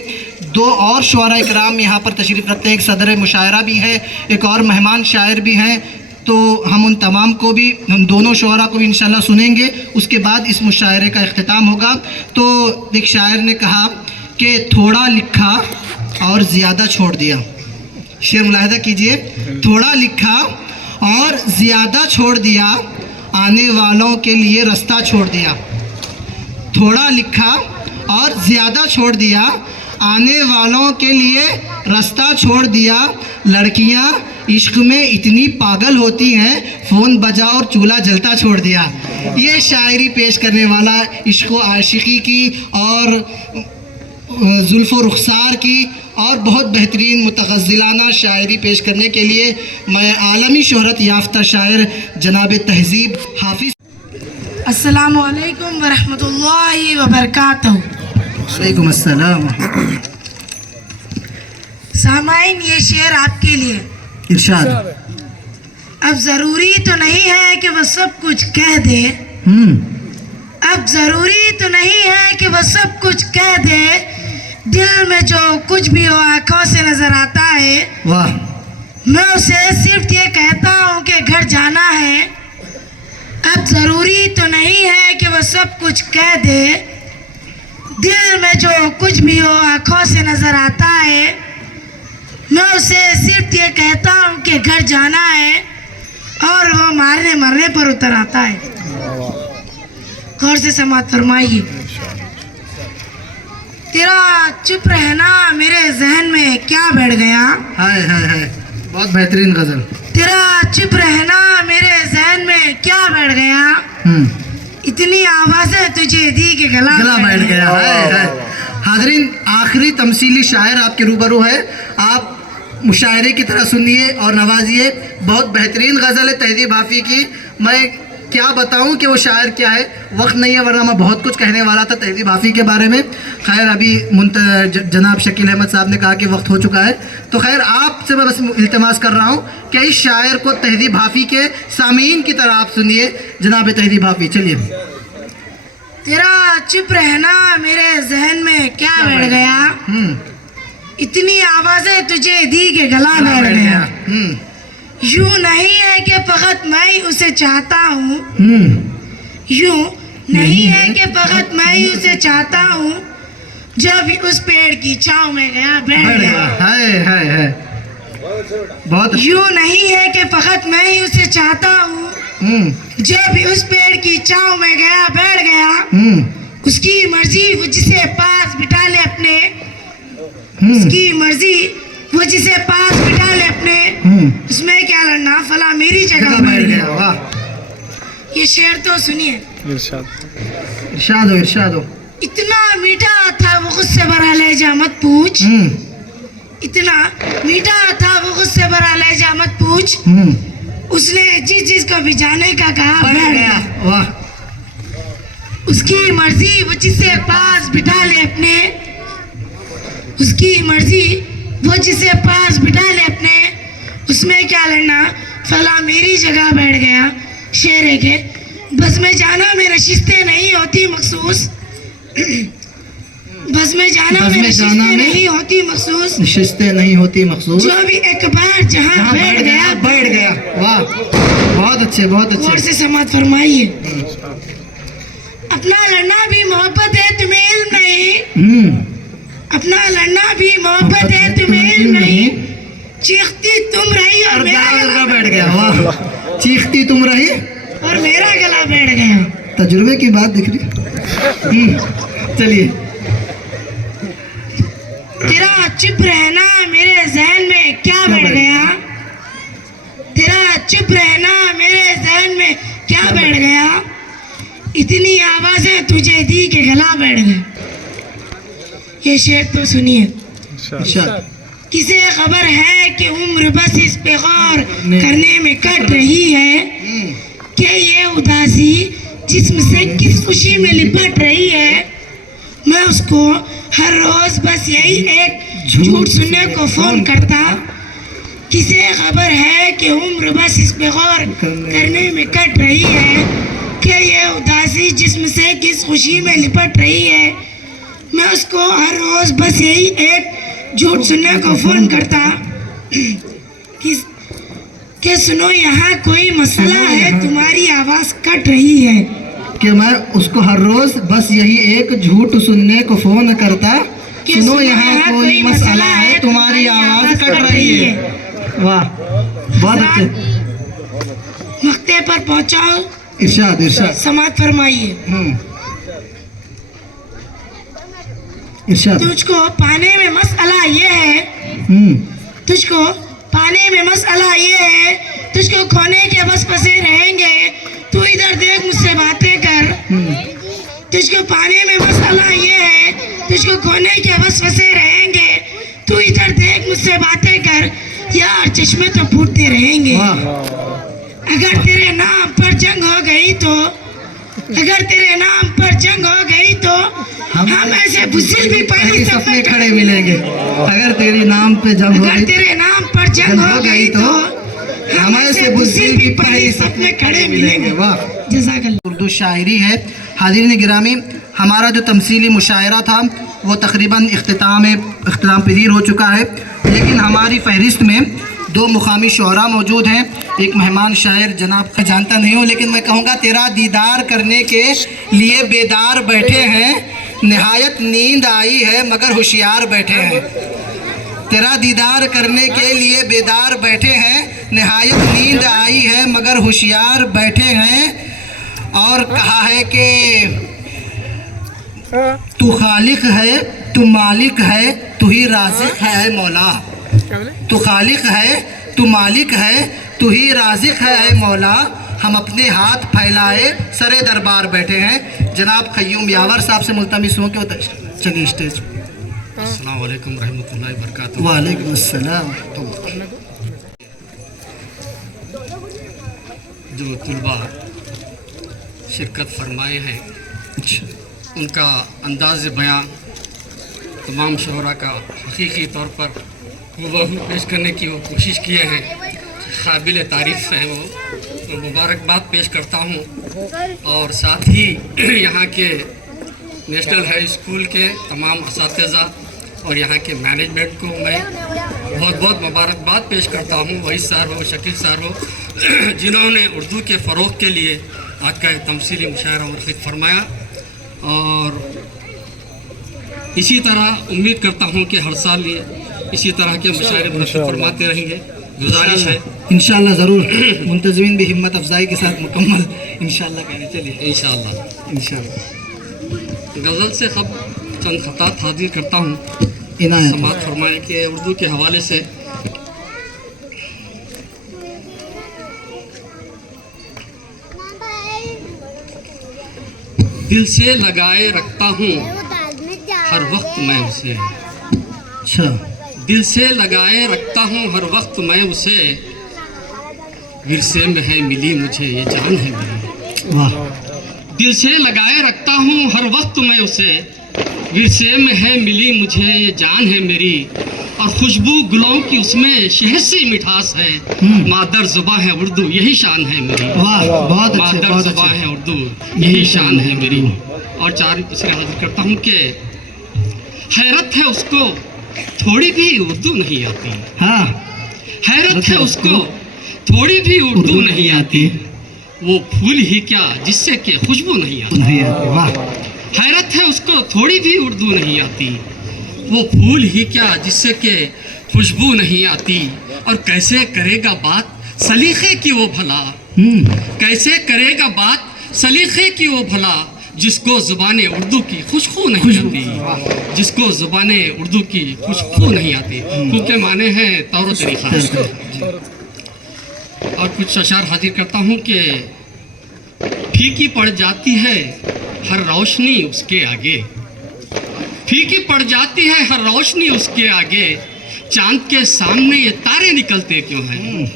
2 और शुअरा इकराम यहाँ पर तशरीफ़ रखते हैं। एक सदर मुशायरा भी है, एक और मेहमान शायर भी हैं, तो हम उन तमाम को भी, उन दोनों शुअरा को भी इंशाल्लाह सुनेंगे। उसके बाद इस मुशायरे का इख्तिताम होगा। तो एक शायर ने कहा कि थोड़ा लिखा और ज़्यादा छोड़ दिया। शेर मुलाहिदा कीजिए, थोड़ा लिखा और ज़्यादा छोड़ दिया, आने वालों के लिए रास्ता छोड़ दिया। थोड़ा लिखा और ज़्यादा छोड़ दिया, आने वालों के लिए रास्ता छोड़ दिया। लड़कियां इश्क में इतनी पागल होती हैं, फ़ोन बजा और चूल्हा जलता छोड़ दिया। ये शायरी पेश करने वाला इश्क व आशिकी की और जुल्फ़ो रुखसार की और बहुत बेहतरीन मुतग़ज़्ज़िलाना शायरी पेश करने के लिए मैं आलमी शोहरत याफ्ता शायर जनाब तहज़ीब हाफिज़। अस्सलामु अलैकुम वरहमतुल्लाहि वबरकातुहू। वालेकुम अस्सलाम। सामाइन, ये शेर आपके लिए। इरशाद। अब ज़रूरी तो नहीं है कि वह सब कुछ कह दे, अब ज़रूरी तो नहीं है कि वह सब कुछ कह दे, दिल में जो कुछ भी हो आँखों से नजर आता है। वाह। मैं उसे सिर्फ ये कहता हूँ कि घर जाना है। अब ज़रूरी तो नहीं है कि वह सब कुछ कह दे, दिल में जो कुछ भी हो आँखों से नजर आता है। मैं उसे सिर्फ ये कहता हूँ कि घर जाना है, और वो मारने मरने पर उतर आता है। गौर से समात फरमाइए। तेरा चुप रहना मेरे जहन में क्या बैठ गया। हाय हाय हाय, बहुत बेहतरीन गज़ल। तेरा चुप रहना मेरे जहन में क्या बैठ गया, इतनी आवाज़ें तुझे दी कि गला बैठ गया। हाय हाय। हाज़रीन, आखिरी तमसीली शायर आपके रूबरू है, आप मुशायरे की तरह सुनिए और नवाजिए। बहुत बेहतरीन गज़ल है तहज़ीब हाफ़ी की। मैं क्या बताऊं कि वो शायर क्या है, वक्त नहीं है, वरना मैं बहुत कुछ कहने वाला था तहज़ीब हाफ़ी के बारे में। खैर, अभी जनाब शकील अहमद साहब ने कहा कि वक्त हो चुका है, तो खैर आपसे मैं बस इल्तिमास कर रहा हूँ कि इस शायर को तहज़ीब हाफ़ी के सामीन की तरह आप सुनिए। जनाब तहज़ीब हाफ़ी, चलिए। तेरा चुप रहना मेरे जहन में क्या बैठ गया, इतनी आवाज़ें तुझे दी कि गला बैठ गया। यूं नहीं है कि फकत मैं ही उसे चाहता हूँ, यूं नहीं है कि फकत मैं ही उसे चाहता हूँ, जब उस पेड़ की छांव में गया बैठ गया। हाय हाय हाय, बहुत। यूं नहीं है कि फकत मैं ही उसे चाहता हूँ, जब उस पेड़ की छांव में गया बैठ गया। उसकी मर्जी वो जिसे पास बिठा ले अपने, उसकी मर्जी वो जिसे पास बिठा ले अपने, उसमें क्या लड़ना, फला मेरी जगह बैठ गया। वाह। ये शेर तो सुनिए। इरशाद हो, इरशाद हो। इतना मीठा था वो गुस्से भरा लहजा मत पूछ, इतना मीठा था वो गुस्से भरा लहजा मत पूछ, उसने जिस चीज को भी जाने का कहा बैठ गया। वाह। उसकी मर्जी वो जिसे पास बिठा ले अपने, उसकी मर्जी वो जिसे पास बिठा ले अपने, उसमें क्या लड़ना, फला मेरी जगह बैठ गया। शेर है के बस में जाना में नशिस्तें नहीं होती मखसूस, बस में जाना बस में में जाना नशिस्तें में नहीं होती मखसूस, नशिस्तें नहीं होती मखसूस, जो भी एक बार जहाँ जहाँ बैठ गया बैठ गया। वाह, बहुत अच्छे, बहुत गौर अच्छे। से समात फरमाइए। अपना लड़ना भी मोहब्बत है, तुम्हें इल्म नहीं। अपना लड़ना भी मोहब्बत है, तुम्हें इल्म नहीं। चीखती तुम रही और मेरा गला बैठ गया। वाह, चीखती तुम रही और मेरा गला बैठ गया। तजुर्बे की बात दिख रही। चलिए। तेरा चुप रहना मेरे जहन में क्या बैठ गया, तेरा चुप रहना मेरे जहन में क्या बैठ गया, इतनी आवाजें तुझे दी के गला बैठ गया। ये शेर तो सुनिए। इरशाद। किसे खबर है कि उम्र बस इस पे गौर करने में कट रही है, कि ये उदासी जिस्म से किस खुशी में लिपट रही है। मैं उसको हर रोज बस यही एक झूठ सुनने को फोन करता। किसे खबर है कि उम्र बस इस पे गौर करने में कट रही है, कि ये उदासी जिस्म से किस खुशी में लिपट रही है। मैं उसको हर रोज बस यही एक झूठ सुनने को फोन करता कि सुनो यहाँ कोई मसला है, तुम्हारी आवाज कट रही है। कि मैं उसको हर रोज बस यही एक झूठ सुनने को फोन करता, सुनो यहाँ कोई मसला है, तुम्हारी आवाज कट रही है। वाह, बहुत अच्छे। मक्ते पर पहुँचाओ। इरशाद, इरशाद। समात फरमाइए। इरशाद। तुझको पाने में मसला ये है, तुझको पाने में मसला ये है, तुझको खोने के बस फंसे रहेंगे। तू इधर देख मुझसे बातें कर। तुझको पाने में मसला ये है, तुझको खोने के बस फंसे रहेंगे। तू इधर देख मुझसे बातें कर, यार चश्मे तो फूटते रहेंगे। अगर तेरे नाम पर जंग हो गई तो, अगर तेरे नाम पर जंग हो गई तो हम ऐसे बुज़दिल भी पहली सफ में खड़े मिलेंगे। अगर तेरी नाम पे जंग हो अगर गई, तेरे नाम पर जंग हो गई तो हम ऐसे बुज़दिल भी पहली सफ में खड़े मिलेंगे। वाह, जज़ाकल्लाह। उर्दू शायरी है। हाज़रीन गिरामी, हमारा जो तमसीली मुशायरा था वो तकरीबन इख्तिताम पज़ीर हो चुका है, लेकिन हमारी फहरिस्त में दो मुकामी शुअरा मौजूद हैं। एक मेहमान शायर जनाब का जानता नहीं हूँ, लेकिन मैं कहूँगा तेरा दीदार करने के लिए बेदार बैठे हैं, नहायत नींद आई है मगर होशियार बैठे हैं। तेरा दीदार करने के लिए बेदार बैठे हैं, नहायत नींद आई है मगर होशियार बैठे हैं। और कहा है कि तू खालिक है, तू मालिक है, तू ही राज़िक है मौला। तू खालिक है, तू मालिक है, तू ही राज़िक है मौला। हम अपने हाथ फैलाए सरे दरबार बैठे हैं। जनाब क़य्यूम यावर साहब से मुल्तमिस हूँ कि चलिए स्टेज। अस्सलाम वालेकुम रहमतुल्लाहि व बरकातुहू। वालेकुम अस्सलाम। जो तुलबा शिरकत फरमाए हैं, उनका अंदाज़ बयां तमाम शोरा का हकीकी तौर पर हूबहू पेश करने की वो कोशिश किए हैं, काबिल तारीफ़ हैं वो, तो मुबारकबाद पेश करता हूँ। और साथ ही यहाँ के नेशनल हाई स्कूल के तमाम असातिज़ा और यहाँ के मैनेजमेंट को मैं बहुत बहुत मुबारकबाद पेश करता हूँ। वहीद साहब हो, शकील साहब हो, जिन्होंने उर्दू के फ़रोग़ के लिए आज का तमसीली मुशायरा मुनक़िद फरमाया। और इसी तरह उम्मीद करता हूँ कि हर साल ये इसी तरह के मुशायरे मुनक़िद फरमाते रहेंगे। गुजारिश है इंशाअल्लाह ज़रूर। मुंतज़मीन भी हिम्मत अफजाई के साथ मुकम्मल इंशाअल्लाह करें। चलिए इंशाअल्लाह। इंशाअल्लाह। गज़ल से खब चंद ख़तात हाजिर करता हूँ, इनायत। समात फरमाए कि उर्दू के हवाले से दिल से लगाए रखता हूँ हर वक्त मैं उसे। अच्छा। दिल से लगाए रखता हूँ हर वक्त मैं उसे, विरसे में है मिली मुझे ये जान है मेरी। वाह। दिल से लगाए रखता हूँ हर वक्त मैं उसे, विरसे में है मिली मुझे ये जान है मेरी। और खुशबू गुलों की उसमें शहद सी मिठास है, मादर ज़ुबां है उर्दू यही शान है मेरी। वाह, बहुत अच्छे, मादर बहुत ज़ुबां अच्छे। है उर्दू यही शान है मेरी। और चार इसलिए हाजिर करता हूँ कि हैरत है उसको थोड़ी भी उर्दू नहीं आती। हाँ, हैरत है उसको थोड़ी भी उर्दू नहीं आती। वो फूल ही क्या जिससे कि खुशबू नहीं आती। नहीं आती, वाह। हैरत है उसको थोड़ी भी उर्दू नहीं आती। वो फूल ही क्या जिससे कि खुशबू नहीं आती। और कैसे करेगा बात सलीखे की वो भला, कैसे करेगा बात सलीखे की वो भला, जिसको ज़ुबाने उर्दू की खुशबू नहीं आती, जिसको ज़ुबाने उर्दू की खुशबू नहीं आती। क्योंकि माने हैं तौर तरीक़ा। और कुछ अशार हाजिर करता हूँ कि फीकी पड़ जाती है हर रोशनी उसके आगे, फीकी पड़ जाती है हर रोशनी उसके आगे, चांद के सामने ये तारे निकलते क्यों हैं।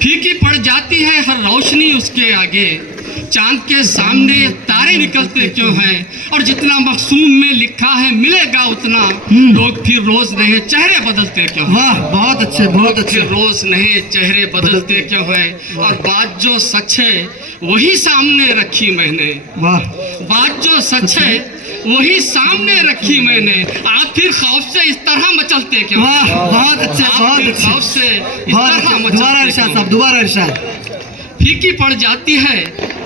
फीकी पड़ जाती है हर रोशनी उसके आगे, चांद के सामने तारे निकलते क्यों हैं। और जितना मखसूम में लिखा है मिलेगा उतना, लोग फिर रोज नए चेहरे बदलते क्यों हैं। वाह, बहुत अच्छे, बहुत अच्छे। फिर रोज नए चेहरे बदलते क्यों हैं। और बात जो सच है वही सामने रखी मैंने, वाह, बात जो सच है वही सामने रखी मैंने। आप फिर खौफ से इस तरह मचलते क्यों। वाह, बहुत अच्छे, आप बहुत फिर अच्छे, खौफ से इस बहुत तरह अच्छे। मचलते दोबारा इरशाद क्यों? साहब, दोबारा इरशाद। फीकी पड़ जाती है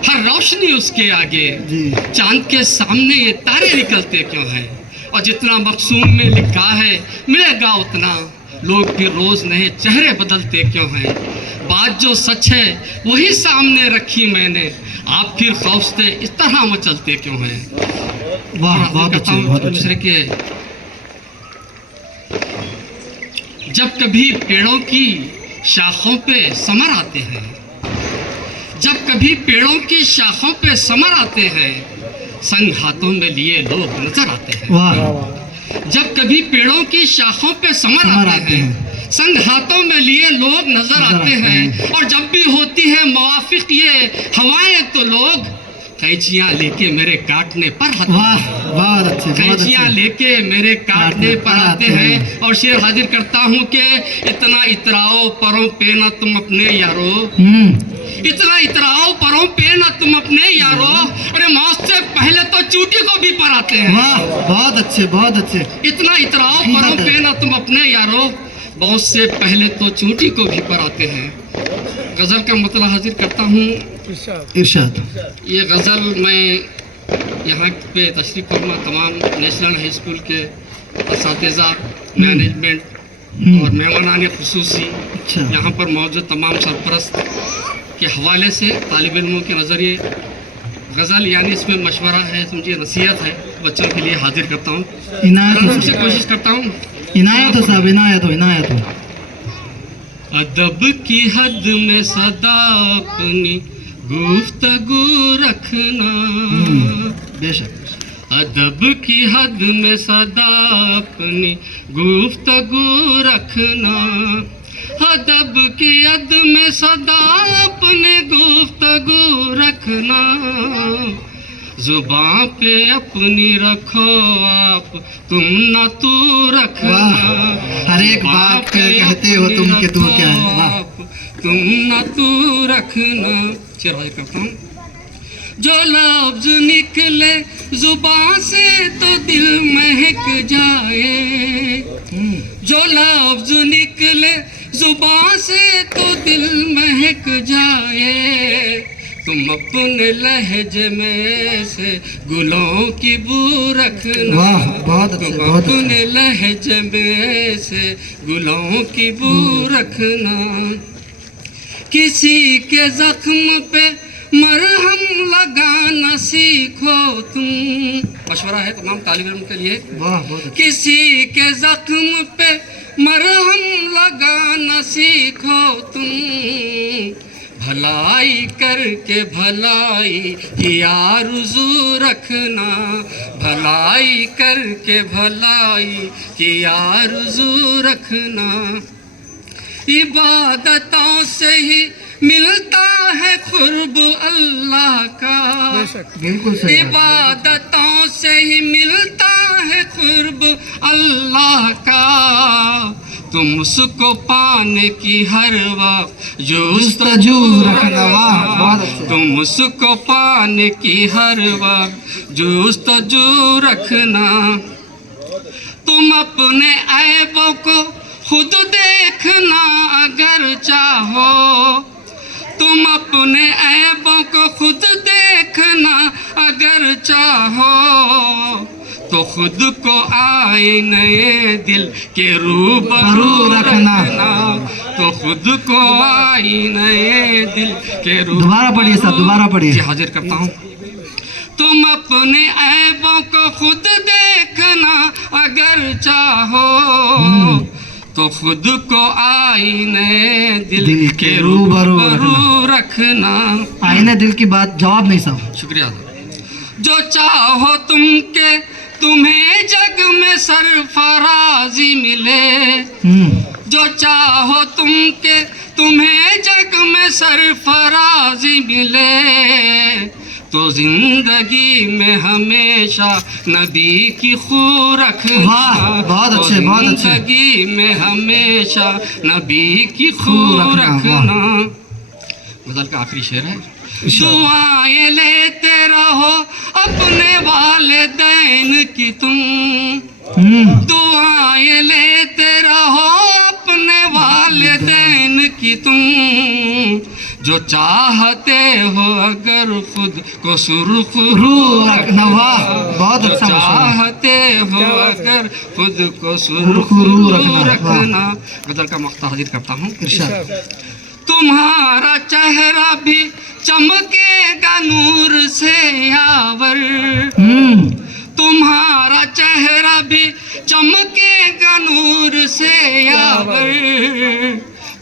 हर रोशनी उसके आगे, जी। चांद के सामने ये तारे निकलते क्यों हैं। और जितना मखसूम में लिखा है मिलेगा उतना, लोग फिर रोज नए चेहरे बदलते क्यों हैं। बात जो सच है वही सामने रखी मैंने, आप फिर खौफ से इस तरह मचलते क्यों हैं। वाह, बहुत अच्छे, बहुत अच्छे। दूसरे के जब कभी पेड़ों की शाखों पे समर आते हैं, जब कभी पेड़ों की शाखों पे समर आते हैं, संग हाथों में लिए लोग नजर आते हैं। वाह, जब कभी पेड़ों की शाखों पे समर आते हैं, संग हाथों में लिए लोग नजर आते हैं। और जब भी होती है मवाफिक ये हवाएं तो लोग कैंचियां लेके मेरे काटने पर आते हैं। वाह, बहुत अच्छे, बहुत कैंचियां अच्छे। लेके मेरे काटने पर आते हैं। और शेर हाजिर करता हूँ कि इतना इतराओ परों पे ना तुम अपने यारो, इतना इतराओ परों पे ना तुम अपने यारो। अरे मौत से पहले तो चूटी को भी पर आते हैं। वाह, बहुत अच्छे, बहुत अच्छे। इतना इतराओ परों पे ना तुम अपने यारो, बहुत से पहले तो चूटी को भी पर आते हैं। गज़ल का मतलब हाजिर करता हूँ। इरशाद। ये गज़ल मैं यहाँ पे तशरीफ़ फरमा तमाम नेशनल हाई स्कूल के असातिज़ा, मैनेजमेंट और मेहमानान खुसूसी, अच्छा, यहाँ पर मौजूद तमाम सरपरस्त के हवाले से तालिब इल्मों के नज़रिए गज़ल यानी इसमें मशवरा है, समझिए नसीहत है, बच्चों के लिए हाजिर करता हूँ। इनायत हो आराम से साहब, कोशिश करता हूँ। इनायत हो साहब, इनायत हो, इनायत हो। अदब की हद में सदा अपनी गुफ्तगू रखना, बेशक। अदब की हद में सदा अपनी गुफ्तगू रखना, अदब की हद में सदा अपनी गुफ्तगू रखना। जुबां पे अपनी रखो आप, तुम न तू रखना। हर एक बात पे कहते हो तुम कि तू क्या है। वाह, तुम न तू रखना। चिराज करता हूँ। जो लफ्ज निकले जुबां से तो दिल महक जाए, जो लफ्ज निकले जुबां से तो दिल महक जाए। तुम अपने लहजे में से गुलों की बू रखना। वाह, बहुत अच्छे, तुम बहुत अच्छे। अपने लहजे में से गुलों की बू रखना। किसी के जख्म पे मरहम लगाना सीखो तुम। मशवरा है तमाम तालिब इल्म के लिए। वाह, बहुत अच्छे। किसी के जख्म पे मरहम लगाना सीखो तुम। भलाई करके भलाई की आरज़ू रखना, भलाई करके भलाई की आरज़ू रखना। इबादतों से ही मिलता है खुर्ब अल्लाह का, बिल्कुल सही बात। इबादतों से ही मिलता है खुर्ब अल्लाह का। तुम उसको पाने की हर वक्त जुस्तजू रखना। वाह, बहुत अच्छे। तुम उसको पाने की हर वक्त जुस्तजू रखना। तुम अपने ऐबों को खुद देखना अगर चाहो, तुम अपने ऐबों को खुद देखना अगर चाहो, तो खुद को आईने दिल के रूबरू रखना, तो खुद को आईने दिल के रूबरू। दोबारा पढ़िए साहब, दोबारा पढ़िए। जी हाजिर करता हूँ। तुम अपने ऐबों को खुद देखना अगर चाहो, तो खुद को आईने दिल के रूबरू रखना। आईने दिल की बात जवाब नहीं साहब। शुक्रिया। जो चाहो तुम के तुम्हें जग में सरफराजी मिले, जो चाहो तुम के तुम्हें जग में सरफराजी मिले, तो जिंदगी में हमेशा नबी की खू रखना। वाह, बहुत अच्छे, बहुत अच्छे। जिंदगी में हमेशा नबी की खू रखना। गज़ल का आखिरी शेर है। दुआएं लेते रहो अपने वालिदैन की तुम, दुआएं लेते रहो अपने वालिदैन की तुम, जो चाहते हो अगर खुद को सुरखरू रखना। बहुत जो अच्छा। चाहते हो अगर खुद को सुरखरू रखना। गज़ल का मक्ता हाजिर करता हूँ। तुम्हारा चेहरा भी चमकेगा नूर से यावर, तुम्हारा चेहरा भी चमकेगा नूर से यावर,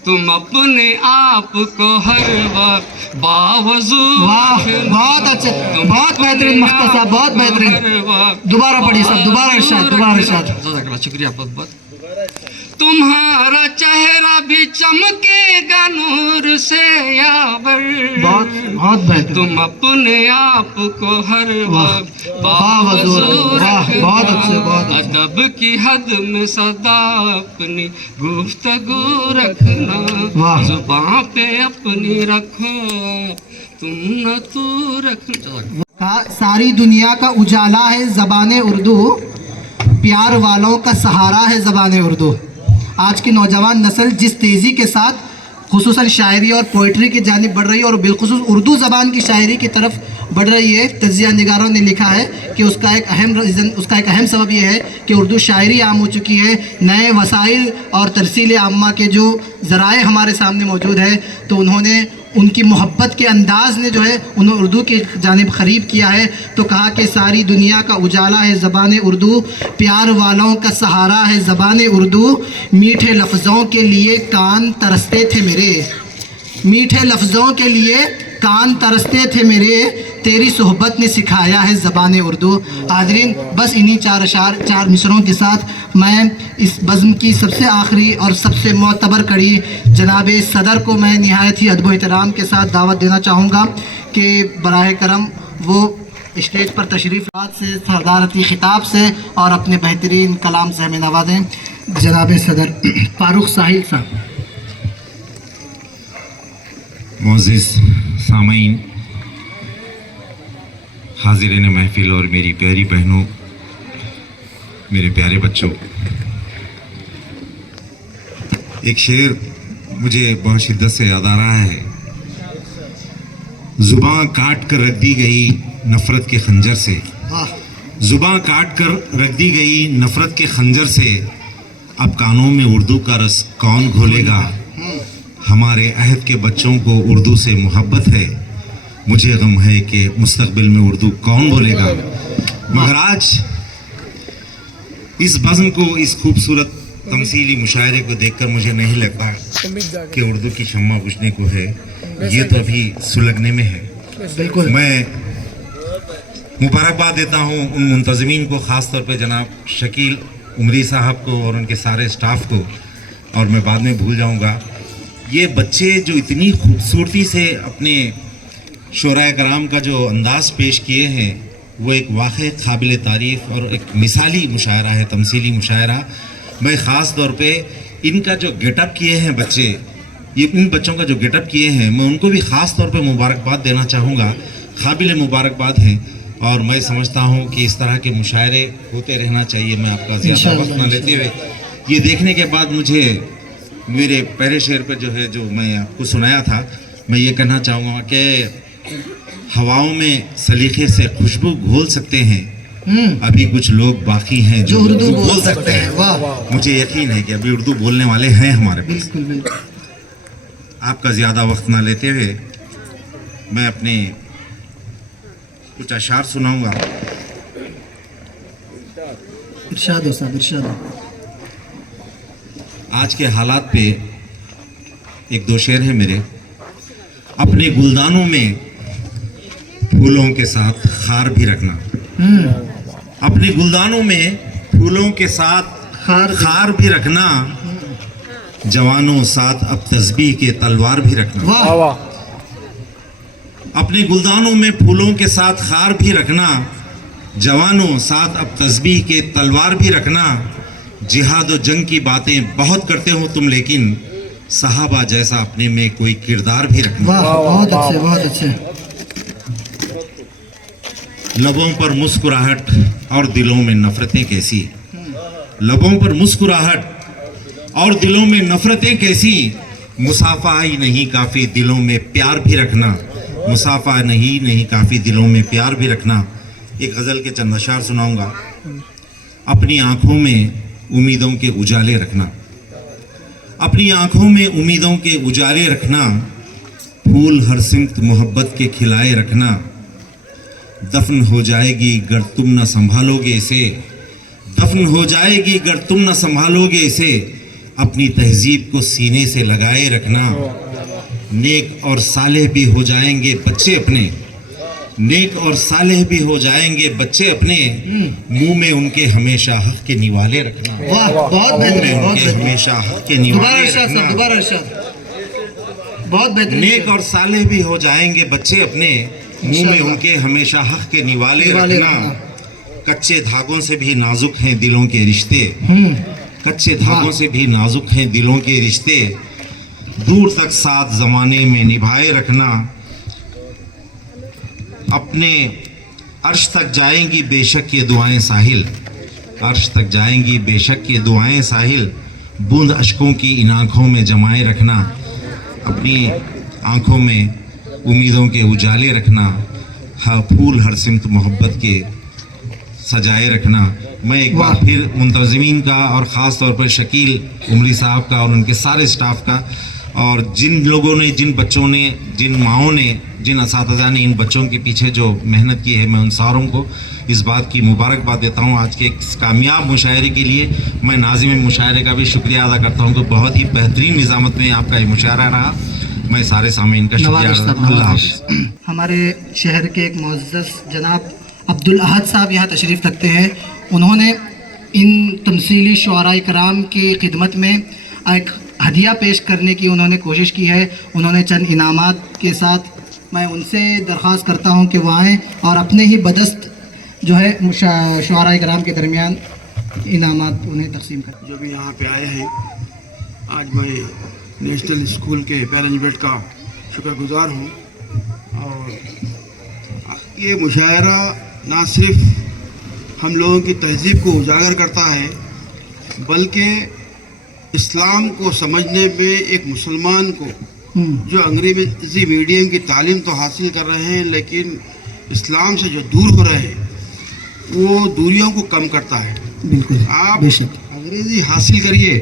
तुम अपने आप को हर वक्त बावजू। वाह, बहुत अच्छे, बहुत बेहतरीन मख्ता साहब, बहुत बेहतरीन। दोबारा पढ़िए साहब, दोबारा इरशाद, दोबारा इरशाद। शुक्रिया बहुत बहुत। तुम्हारा चेहरा भी चमकेगा नूर से यावर, बहुत बहुत बेहतरीन। तुम अपने आप को हर वक्त बावजू वाह, बहुत अच्छे, बहुत अच्छे। अदब की हद में सदा अपनी गुफ्तगू रखना, वाह। जुबान पे अपनी रखो तुम न तू रखना। सारी दुनिया का उजाला है ज़बान उर्दू, प्यार वालों का सहारा है ज़बान उर्दू। आज की नौजवान नस्ल जिस तेज़ी के साथ खुसूसन शायरी और पोइट्री की जानिब बढ़ रही है और बिलखुसूस उर्दू ज़बान की शायरी की तरफ बढ़ रही है, तज्ज़िया निगारों ने लिखा है कि उसका एक अहम सबब यह है कि उर्दू शायरी आम हो चुकी है। नए वसाइल और तरसील आम्मा के जो ज़राए हमारे सामने मौजूद है, तो उन्होंने उनकी मोहब्बत के अंदाज़ ने जो है उन्हें उर्दू की जानिब ख़रीब किया है। तो कहा कि सारी दुनिया का उजाला है ज़बान उर्दू, प्यार वालों का सहारा है ज़बान उर्दू, मीठे लफ्ज़ों के लिए कान तरसते थे मेरे, मीठे लफ्ज़ों के लिए कान तरसते थे मेरे, तेरी सोहबत ने सिखाया है ज़बान उर्दू। हाज़रीन, बस इन्हीं चार मिसरों के साथ मैं इस बज़्म की सबसे आखिरी और सबसे मोतबर कड़ी जनाब सदर को मैं निहायत ही अदब एहतराम के साथ दावत देना चाहूँगा कि बराह करम वो स्टेज पर तशरीफ़ से सरदारती ख़िताब से और अपने बेहतरीन कलाम से हमें नवाजें। जनाब सदर फारूक साहिल साहब। मोअज़्ज़िज़ सामईन, हाज़िरीन महफ़िल और मेरी प्यारी बहनों, मेरे प्यारे बच्चों, एक शेर मुझे बहुत शिद्दत से याद आ रहा है। ज़ुबान काट कर रख दी गई नफ़रत के खंजर से, ज़ुबान काट कर रख दी गई नफ़रत के खंजर से, अब कानों में उर्दू का रस कौन घोलेगा। हमारे अहद के बच्चों को उर्दू से मोहब्बत है, मुझे गम है कि मुस्तक़बिल में उर्दू कौन बोलेगा। मगर आज इस बज़्म को, इस खूबसूरत तमसीली मुशायरे को देखकर मुझे नहीं लगता कि उर्दू की शम्मा बुझने को है, ये तो अभी सुलगने में है। बिल्कुल। मैं मुबारकबाद देता हूँ उन मुंतज़मीन को, ख़ास तौर पे जनाब शकील उमरी साहब को और उनके सारे स्टाफ को, और मैं बाद में भूल जाऊँगा। ये बच्चे जो इतनी खूबसूरती से अपने शोराए कराम का जो अंदाज़ पेश किए हैं, वो एक वाक़ई काबिल तारीफ़ और एक मिसाली मुशायरा है, तमसीली मुशायरा। मैं ख़ास तौर पे इनका जो गेटअप किए हैं बच्चे, ये इन बच्चों का जो गेटअप किए हैं, मैं उनको भी ख़ास तौर पे मुबारकबाद देना चाहूँगा। काबिल मुबारकबाद हैं और मैं समझता हूँ कि इस तरह के मुशायरे होते रहना चाहिए। मैं आपका ज़्यादा वक्त न लेते हुए ये देखने के बाद मुझे मेरे पहले शेर पर जो मैं आपको सुनाया था, मैं ये कहना चाहूँगा कि हवाओं में सलीके से खुशबू घोल सकते हैं, अभी कुछ लोग बाकी हैं जो उर्दू बोल सकते हैं। वाह, मुझे यकीन है कि अभी उर्दू बोलने वाले हैं हमारे पास। बिल्कुल बिल्कुल। आपका ज़्यादा वक्त ना लेते हुए मैं अपने कुछ अशार सुनाऊंगा। इरशाद हो साहब, इरशाद हो। आज के हालात पे एक दो शेर हैं मेरे। अपने गुलदानों में फूलों के साथ खार भी रखना, अपने गुलदानों में फूलों के साथ खार भी रखना, जवानों साथ अब तस्बीह के तलवार भी रखना। वाह, अपने गुलदानों में फूलों के साथ खार भी रखना, जवानों साथ अब तस्बीह के तलवार भी रखना। जिहाद और जंग की बातें बहुत करते हो तुम, लेकिन सहाबा जैसा अपने में कोई किरदार भी रखना। वाह, बहुत अच्छे, बहुत अच्छे। लबों पर मुस्कुराहट और दिलों में नफरतें कैसी, लबों पर मुस्कुराहट और दिलों में नफरतें कैसी। मुसाफा ही नहीं काफ़ी दिलों में प्यार भी रखना, मुसाफा नहीं काफ़ी दिलों में प्यार भी रखना। एक गज़ल के चंद अशार सुनाऊंगा। अपनी आँखों में उम्मीदों के उजाले रखना, अपनी आँखों में उम्मीदों के उजाले रखना। फूल हर सिमत मोहब्बत के खिलाए रखना, दफन हो जाएगी गर तुम न संभालोगे इसे, दफन हो जाएगी गर तुम न संभालोगे इसे। अपनी तहजीब को सीने से लगाए रखना। नेक और सालेह भी हो जाएंगे बच्चे अपने, नेक और सालेह भी हो जाएंगे बच्चे अपने। मुंह में उनके हमेशा हक के निवाले रखना। वाह, बहुत मुंह बेहतरीन, में बहुत उनके बेहतरीन। हमेशा हक के दोबारा निवाले इरशाद साहब, रखना। दोबारा इरशाद। बहुत बेहतरीन। नेक और सालेह भी हो जाएंगे बच्चे अपने, मुंह में उनके हमेशा हक के निवाले रखना। कच्चे धागों से भी नाजुक हैं दिलों के रिश्ते, कच्चे धागों से भी नाजुक हैं दिलों के रिश्ते। दूर तक साथ ज़माने में निभाए रखना। अपने अर्श तक जाएंगी बेशक ये दुआएं साहिल, अर्श तक जाएंगी बेशक ये दुआएं साहिल। बूंद अश्कों की इन आँखों में जमाए रखना, अपनी आँखों में उम्मीदों के उजाले रखना। हाँ, फूल हर सिमत मोहब्बत के सजाए रखना। मैं एक बार फिर मुंतज़मीन का और ख़ास तौर पर शकील उमरी साहब का और उनके सारे स्टाफ का, और जिन लोगों ने, जिन बच्चों ने, जिन माओं ने, जिन असातिज़ा ने इन बच्चों के पीछे जो मेहनत की है, मैं उन सारों को इस बात की मुबारकबाद देता हूँ आज के इस कामयाब मुशायरे के लिए। मैं नाज़िम मुशायरे का भी शुक्रिया अदा करता हूँ कि बहुत ही बेहतरीन निज़ामत में आपका ये मुशायरा रहा। मैं सारे सामीन का शुक्रिया अदा करता हूँ। अल्लाह हाफ़िज़। हमारे शहर के एक मुअज़्ज़ज़ जनाब अब्दुल अहद साहब यहाँ तशरीफ़ रखते हैं। उन्होंने इन तमसीली शुअराए कराम की खिदमत में एक हदिया पेश करने की उन्होंने कोशिश की है। उन्होंने चंद इनामात के साथ, मैं उनसे दरख्वास्त करता हूँ कि वो आएँ और अपने ही बदस्त जो है शुअराए कराम के दरमियान इनामात उन्हें तकसीम करें। जो भी यहाँ पे आए हैं, आज मैं नेशनल स्कूल के मैनेजमेंट का शुक्रगुजार हूँ। और ये मुशायरा ना सिर्फ हम लोगों की तहज़ीब को उजागर करता है, बल्कि इस्लाम को समझने में एक मुसलमान को जो अंग्रेज़ी मीडियम की तालीम तो हासिल कर रहे हैं, लेकिन इस्लाम से जो दूर हो रहे हैं, वो दूरियों को कम करता है। बिल्कुल, आप अंग्रेज़ी हासिल करिए,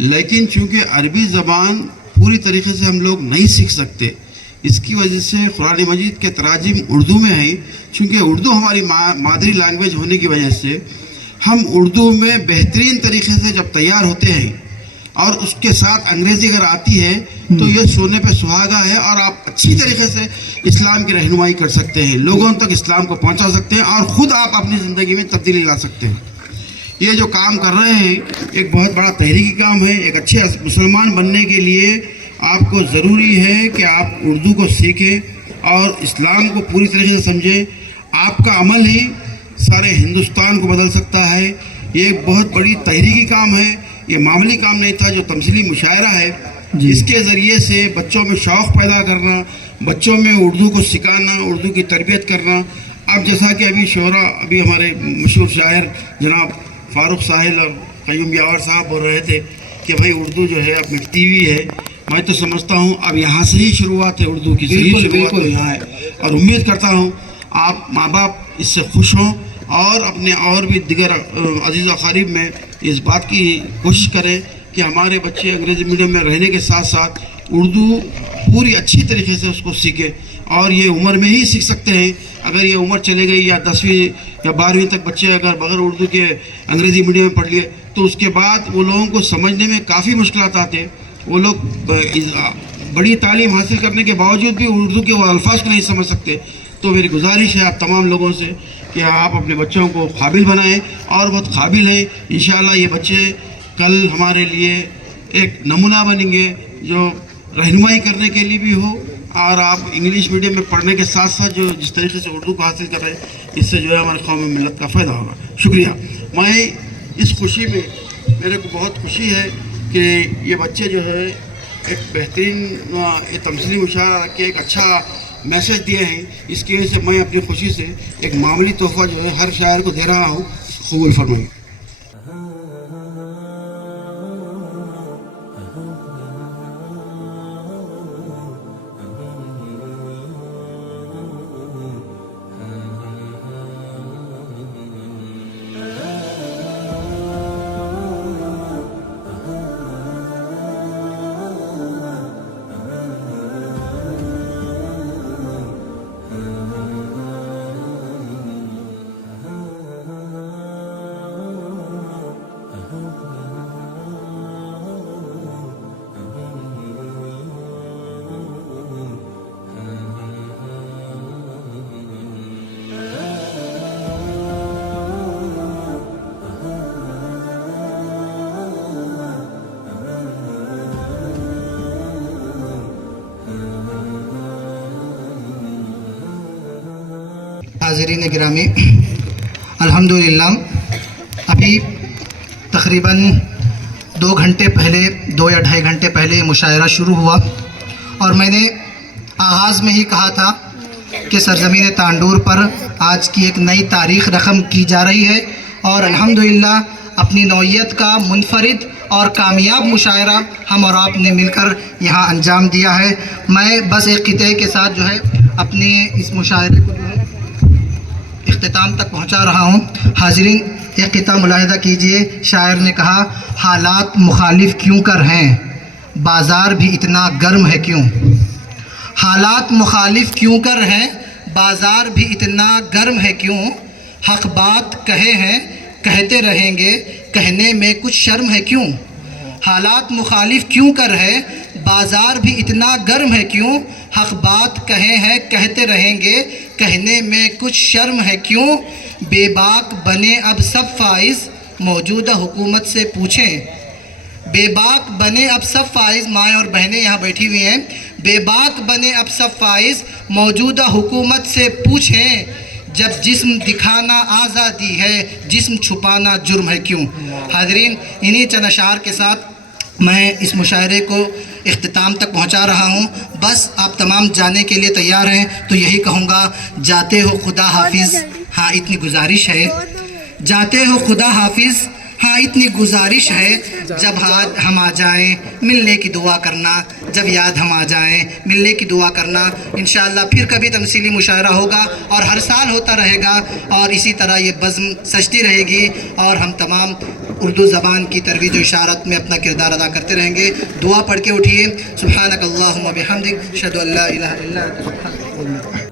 लेकिन चूँकि अरबी ज़बान पूरी तरीके से हम लोग नहीं सीख सकते, इसकी वजह से कुरान मजीद के तराजिम उर्दू में हैं। चूँकि उर्दू हमारी मादरी लैंग्वेज होने की वजह से हम उर्दू में बेहतरीन तरीके से जब तैयार होते हैं और उसके साथ अंग्रेज़ी अगर आती है तो ये सोने पे सुहागा है, और आप अच्छी तरीके से इस्लाम की रहनुमाई कर सकते हैं, लोगों तक इस्लाम को पहुंचा सकते हैं, और ख़ुद आप अपनी ज़िंदगी में तब्दीली ला सकते हैं। ये जो काम कर रहे हैं एक बहुत बड़ा तहरीकी काम है। एक अच्छे मुसलमान बनने के लिए आपको ज़रूरी है कि आप उर्दू को सीखें और इस्लाम को पूरी तरीके से समझें। आपका अमल ही सारे हिंदुस्तान को बदल सकता है। ये एक बहुत बड़ी तहरीकी काम है, ये मामूली काम नहीं था। जो तमसीली मुशायरा है, इसके ज़रिए से बच्चों में शौक़ पैदा करना, बच्चों में उर्दू को सिखाना, उर्दू की तरबियत करना, अब जैसा कि अभी शोरा अभी हमारे मशहूर शायर जनाब फारूक साहिल और क़य्यूम यावर साहब बोल रहे थे कि भाई उर्दू जो है अब मिटती हुई है। मैं तो समझता हूँ अब यहाँ से ही शुरुआत है उर्दू की, सही शुरुआत तो यहाँ है। और उम्मीद करता हूँ आप माँ बाप इससे खुश हों और अपने और भी दिगर अजीज़ व क़रीब में इस बात की कोशिश करें कि हमारे बच्चे अंग्रेज़ी मीडियम में रहने के साथ साथ उर्दू पूरी अच्छी तरीके से उसको सीखें। और ये उम्र में ही सीख सकते हैं। अगर ये उम्र चले गई या 10वीं या 12वीं तक बच्चे अगर बगैर उर्दू के अंग्रेज़ी मीडियम में पढ़ लिए तो उसके बाद वो लोगों को समझने में काफ़ी मुश्किलात आते हैं। वो लोग बड़ी तालीम हासिल करने के बावजूद भी उर्दू के वो अल्फाज को नहीं समझ सकते। तो मेरी गुजारिश है आप तमाम लोगों से कि आप अपने बच्चों को काबिल बनाएं और बहुत काबिल हैं। इंशाअल्लाह ये बच्चे कल हमारे लिए एक नमूना बनेंगे जो रहनुमाई करने के लिए भी हो। और आप इंग्लिश मीडियम में पढ़ने के साथ साथ जो जिस तरीके से उर्दू को हासिल कर रहे हैं इससे जो है हमारे कौम में मिलत का फ़ायदा होगा। शुक्रिया। मैं इस खुशी में मेरे को बहुत खुशी है कि ये बच्चे जो है एक बेहतरीन तमसीली मुशायरा रख के एक अच्छा मैसेज दिए हैं। इसकी वजह से मैं अपनी खुशी से एक मामूली तोहफ़ा जो है हर शायर को दे रहा हूँ। कबूल फरमाइए। हाज़रीन गिरामी, अल्हम्दुलिल्लाह अभी तकरीबन 2 घंटे पहले 2 या 2.5 घंटे पहले मुशायरा शुरू हुआ और मैंने आगाज़ में ही कहा था कि सरज़मीन तांडूर पर आज की एक नई तारीख़ रक़म की जा रही है और अल्हम्दुलिल्लाह अपनी नौइयत का मुनफरिद और कामयाब मुशायरा हम और आपने मिलकर यहाँ अंजाम दिया है। मैं बस एक क़िते के साथ जो है अपने इस मुशायरे को जो है इख्तिताम तक पहुँचा रहा हूँ। हाज़रीन एक क़िता मुलाहिदा कीजिए। शायर ने कहा, हालात मुखालिफ क्यों कर हैं, बाज़ार भी इतना गर्म है क्यों। हालात मुखालिफ क्यों कर हैं, बाज़ार भी इतना गर्म है क्यों। हक़ बात कहे हैं कहते रहेंगे, कहने में कुछ शर्म है क्यों। हालात मुखालिफ क्यों कर है, बाज़ार भी इतना गर्म है क्यों। हक़ बात कहे हैं कहते रहेंगे, कहने में कुछ शर्म है क्यों। बेबाक बने अब सब फाइज़, मौजूदा हुकूमत से पूछें। बेबाक बने अब सब फाइज़, माएँ और बहनें यहाँ बैठी हुई हैं। बेबाक बने अब सब फाइज़, मौजूदा हुकूमत से पूछें। जब जिस्म दिखाना आज़ादी है, जिस्म छुपाना जुर्म है क्यों। हाज़रीन इन्हीं चंद अशार के साथ मैं इस मुशायरे को इख्तिताम तक पहुंचा रहा हूं। बस आप तमाम जाने के लिए तैयार हैं तो यही कहूँगा, जाते हो खुदा हाफिज़, हाँ इतनी गुजारिश है। जाते हो खुदा हाफिज़, हाँ इतनी गुजारिश है। जब हाथ हम आ जाएं मिलने की दुआ करना, जब याद हम आ जाएं मिलने की दुआ करना। इंशाअल्लाह फिर कभी तमसीली मुशायरा होगा और हर साल होता रहेगा और इसी तरह ये बज़्म सजती रहेगी और हम तमाम उर्दू ज़बान की तरवीज व इशारत में अपना किरदार अदा करते रहेंगे। दुआ पढ़ के उठिए। सुब्हानक अल्लाहुम्मा बिहम्दिक, अशहदु अल्ला इलाहा इल्ला अंता, अस्तगफिरुका।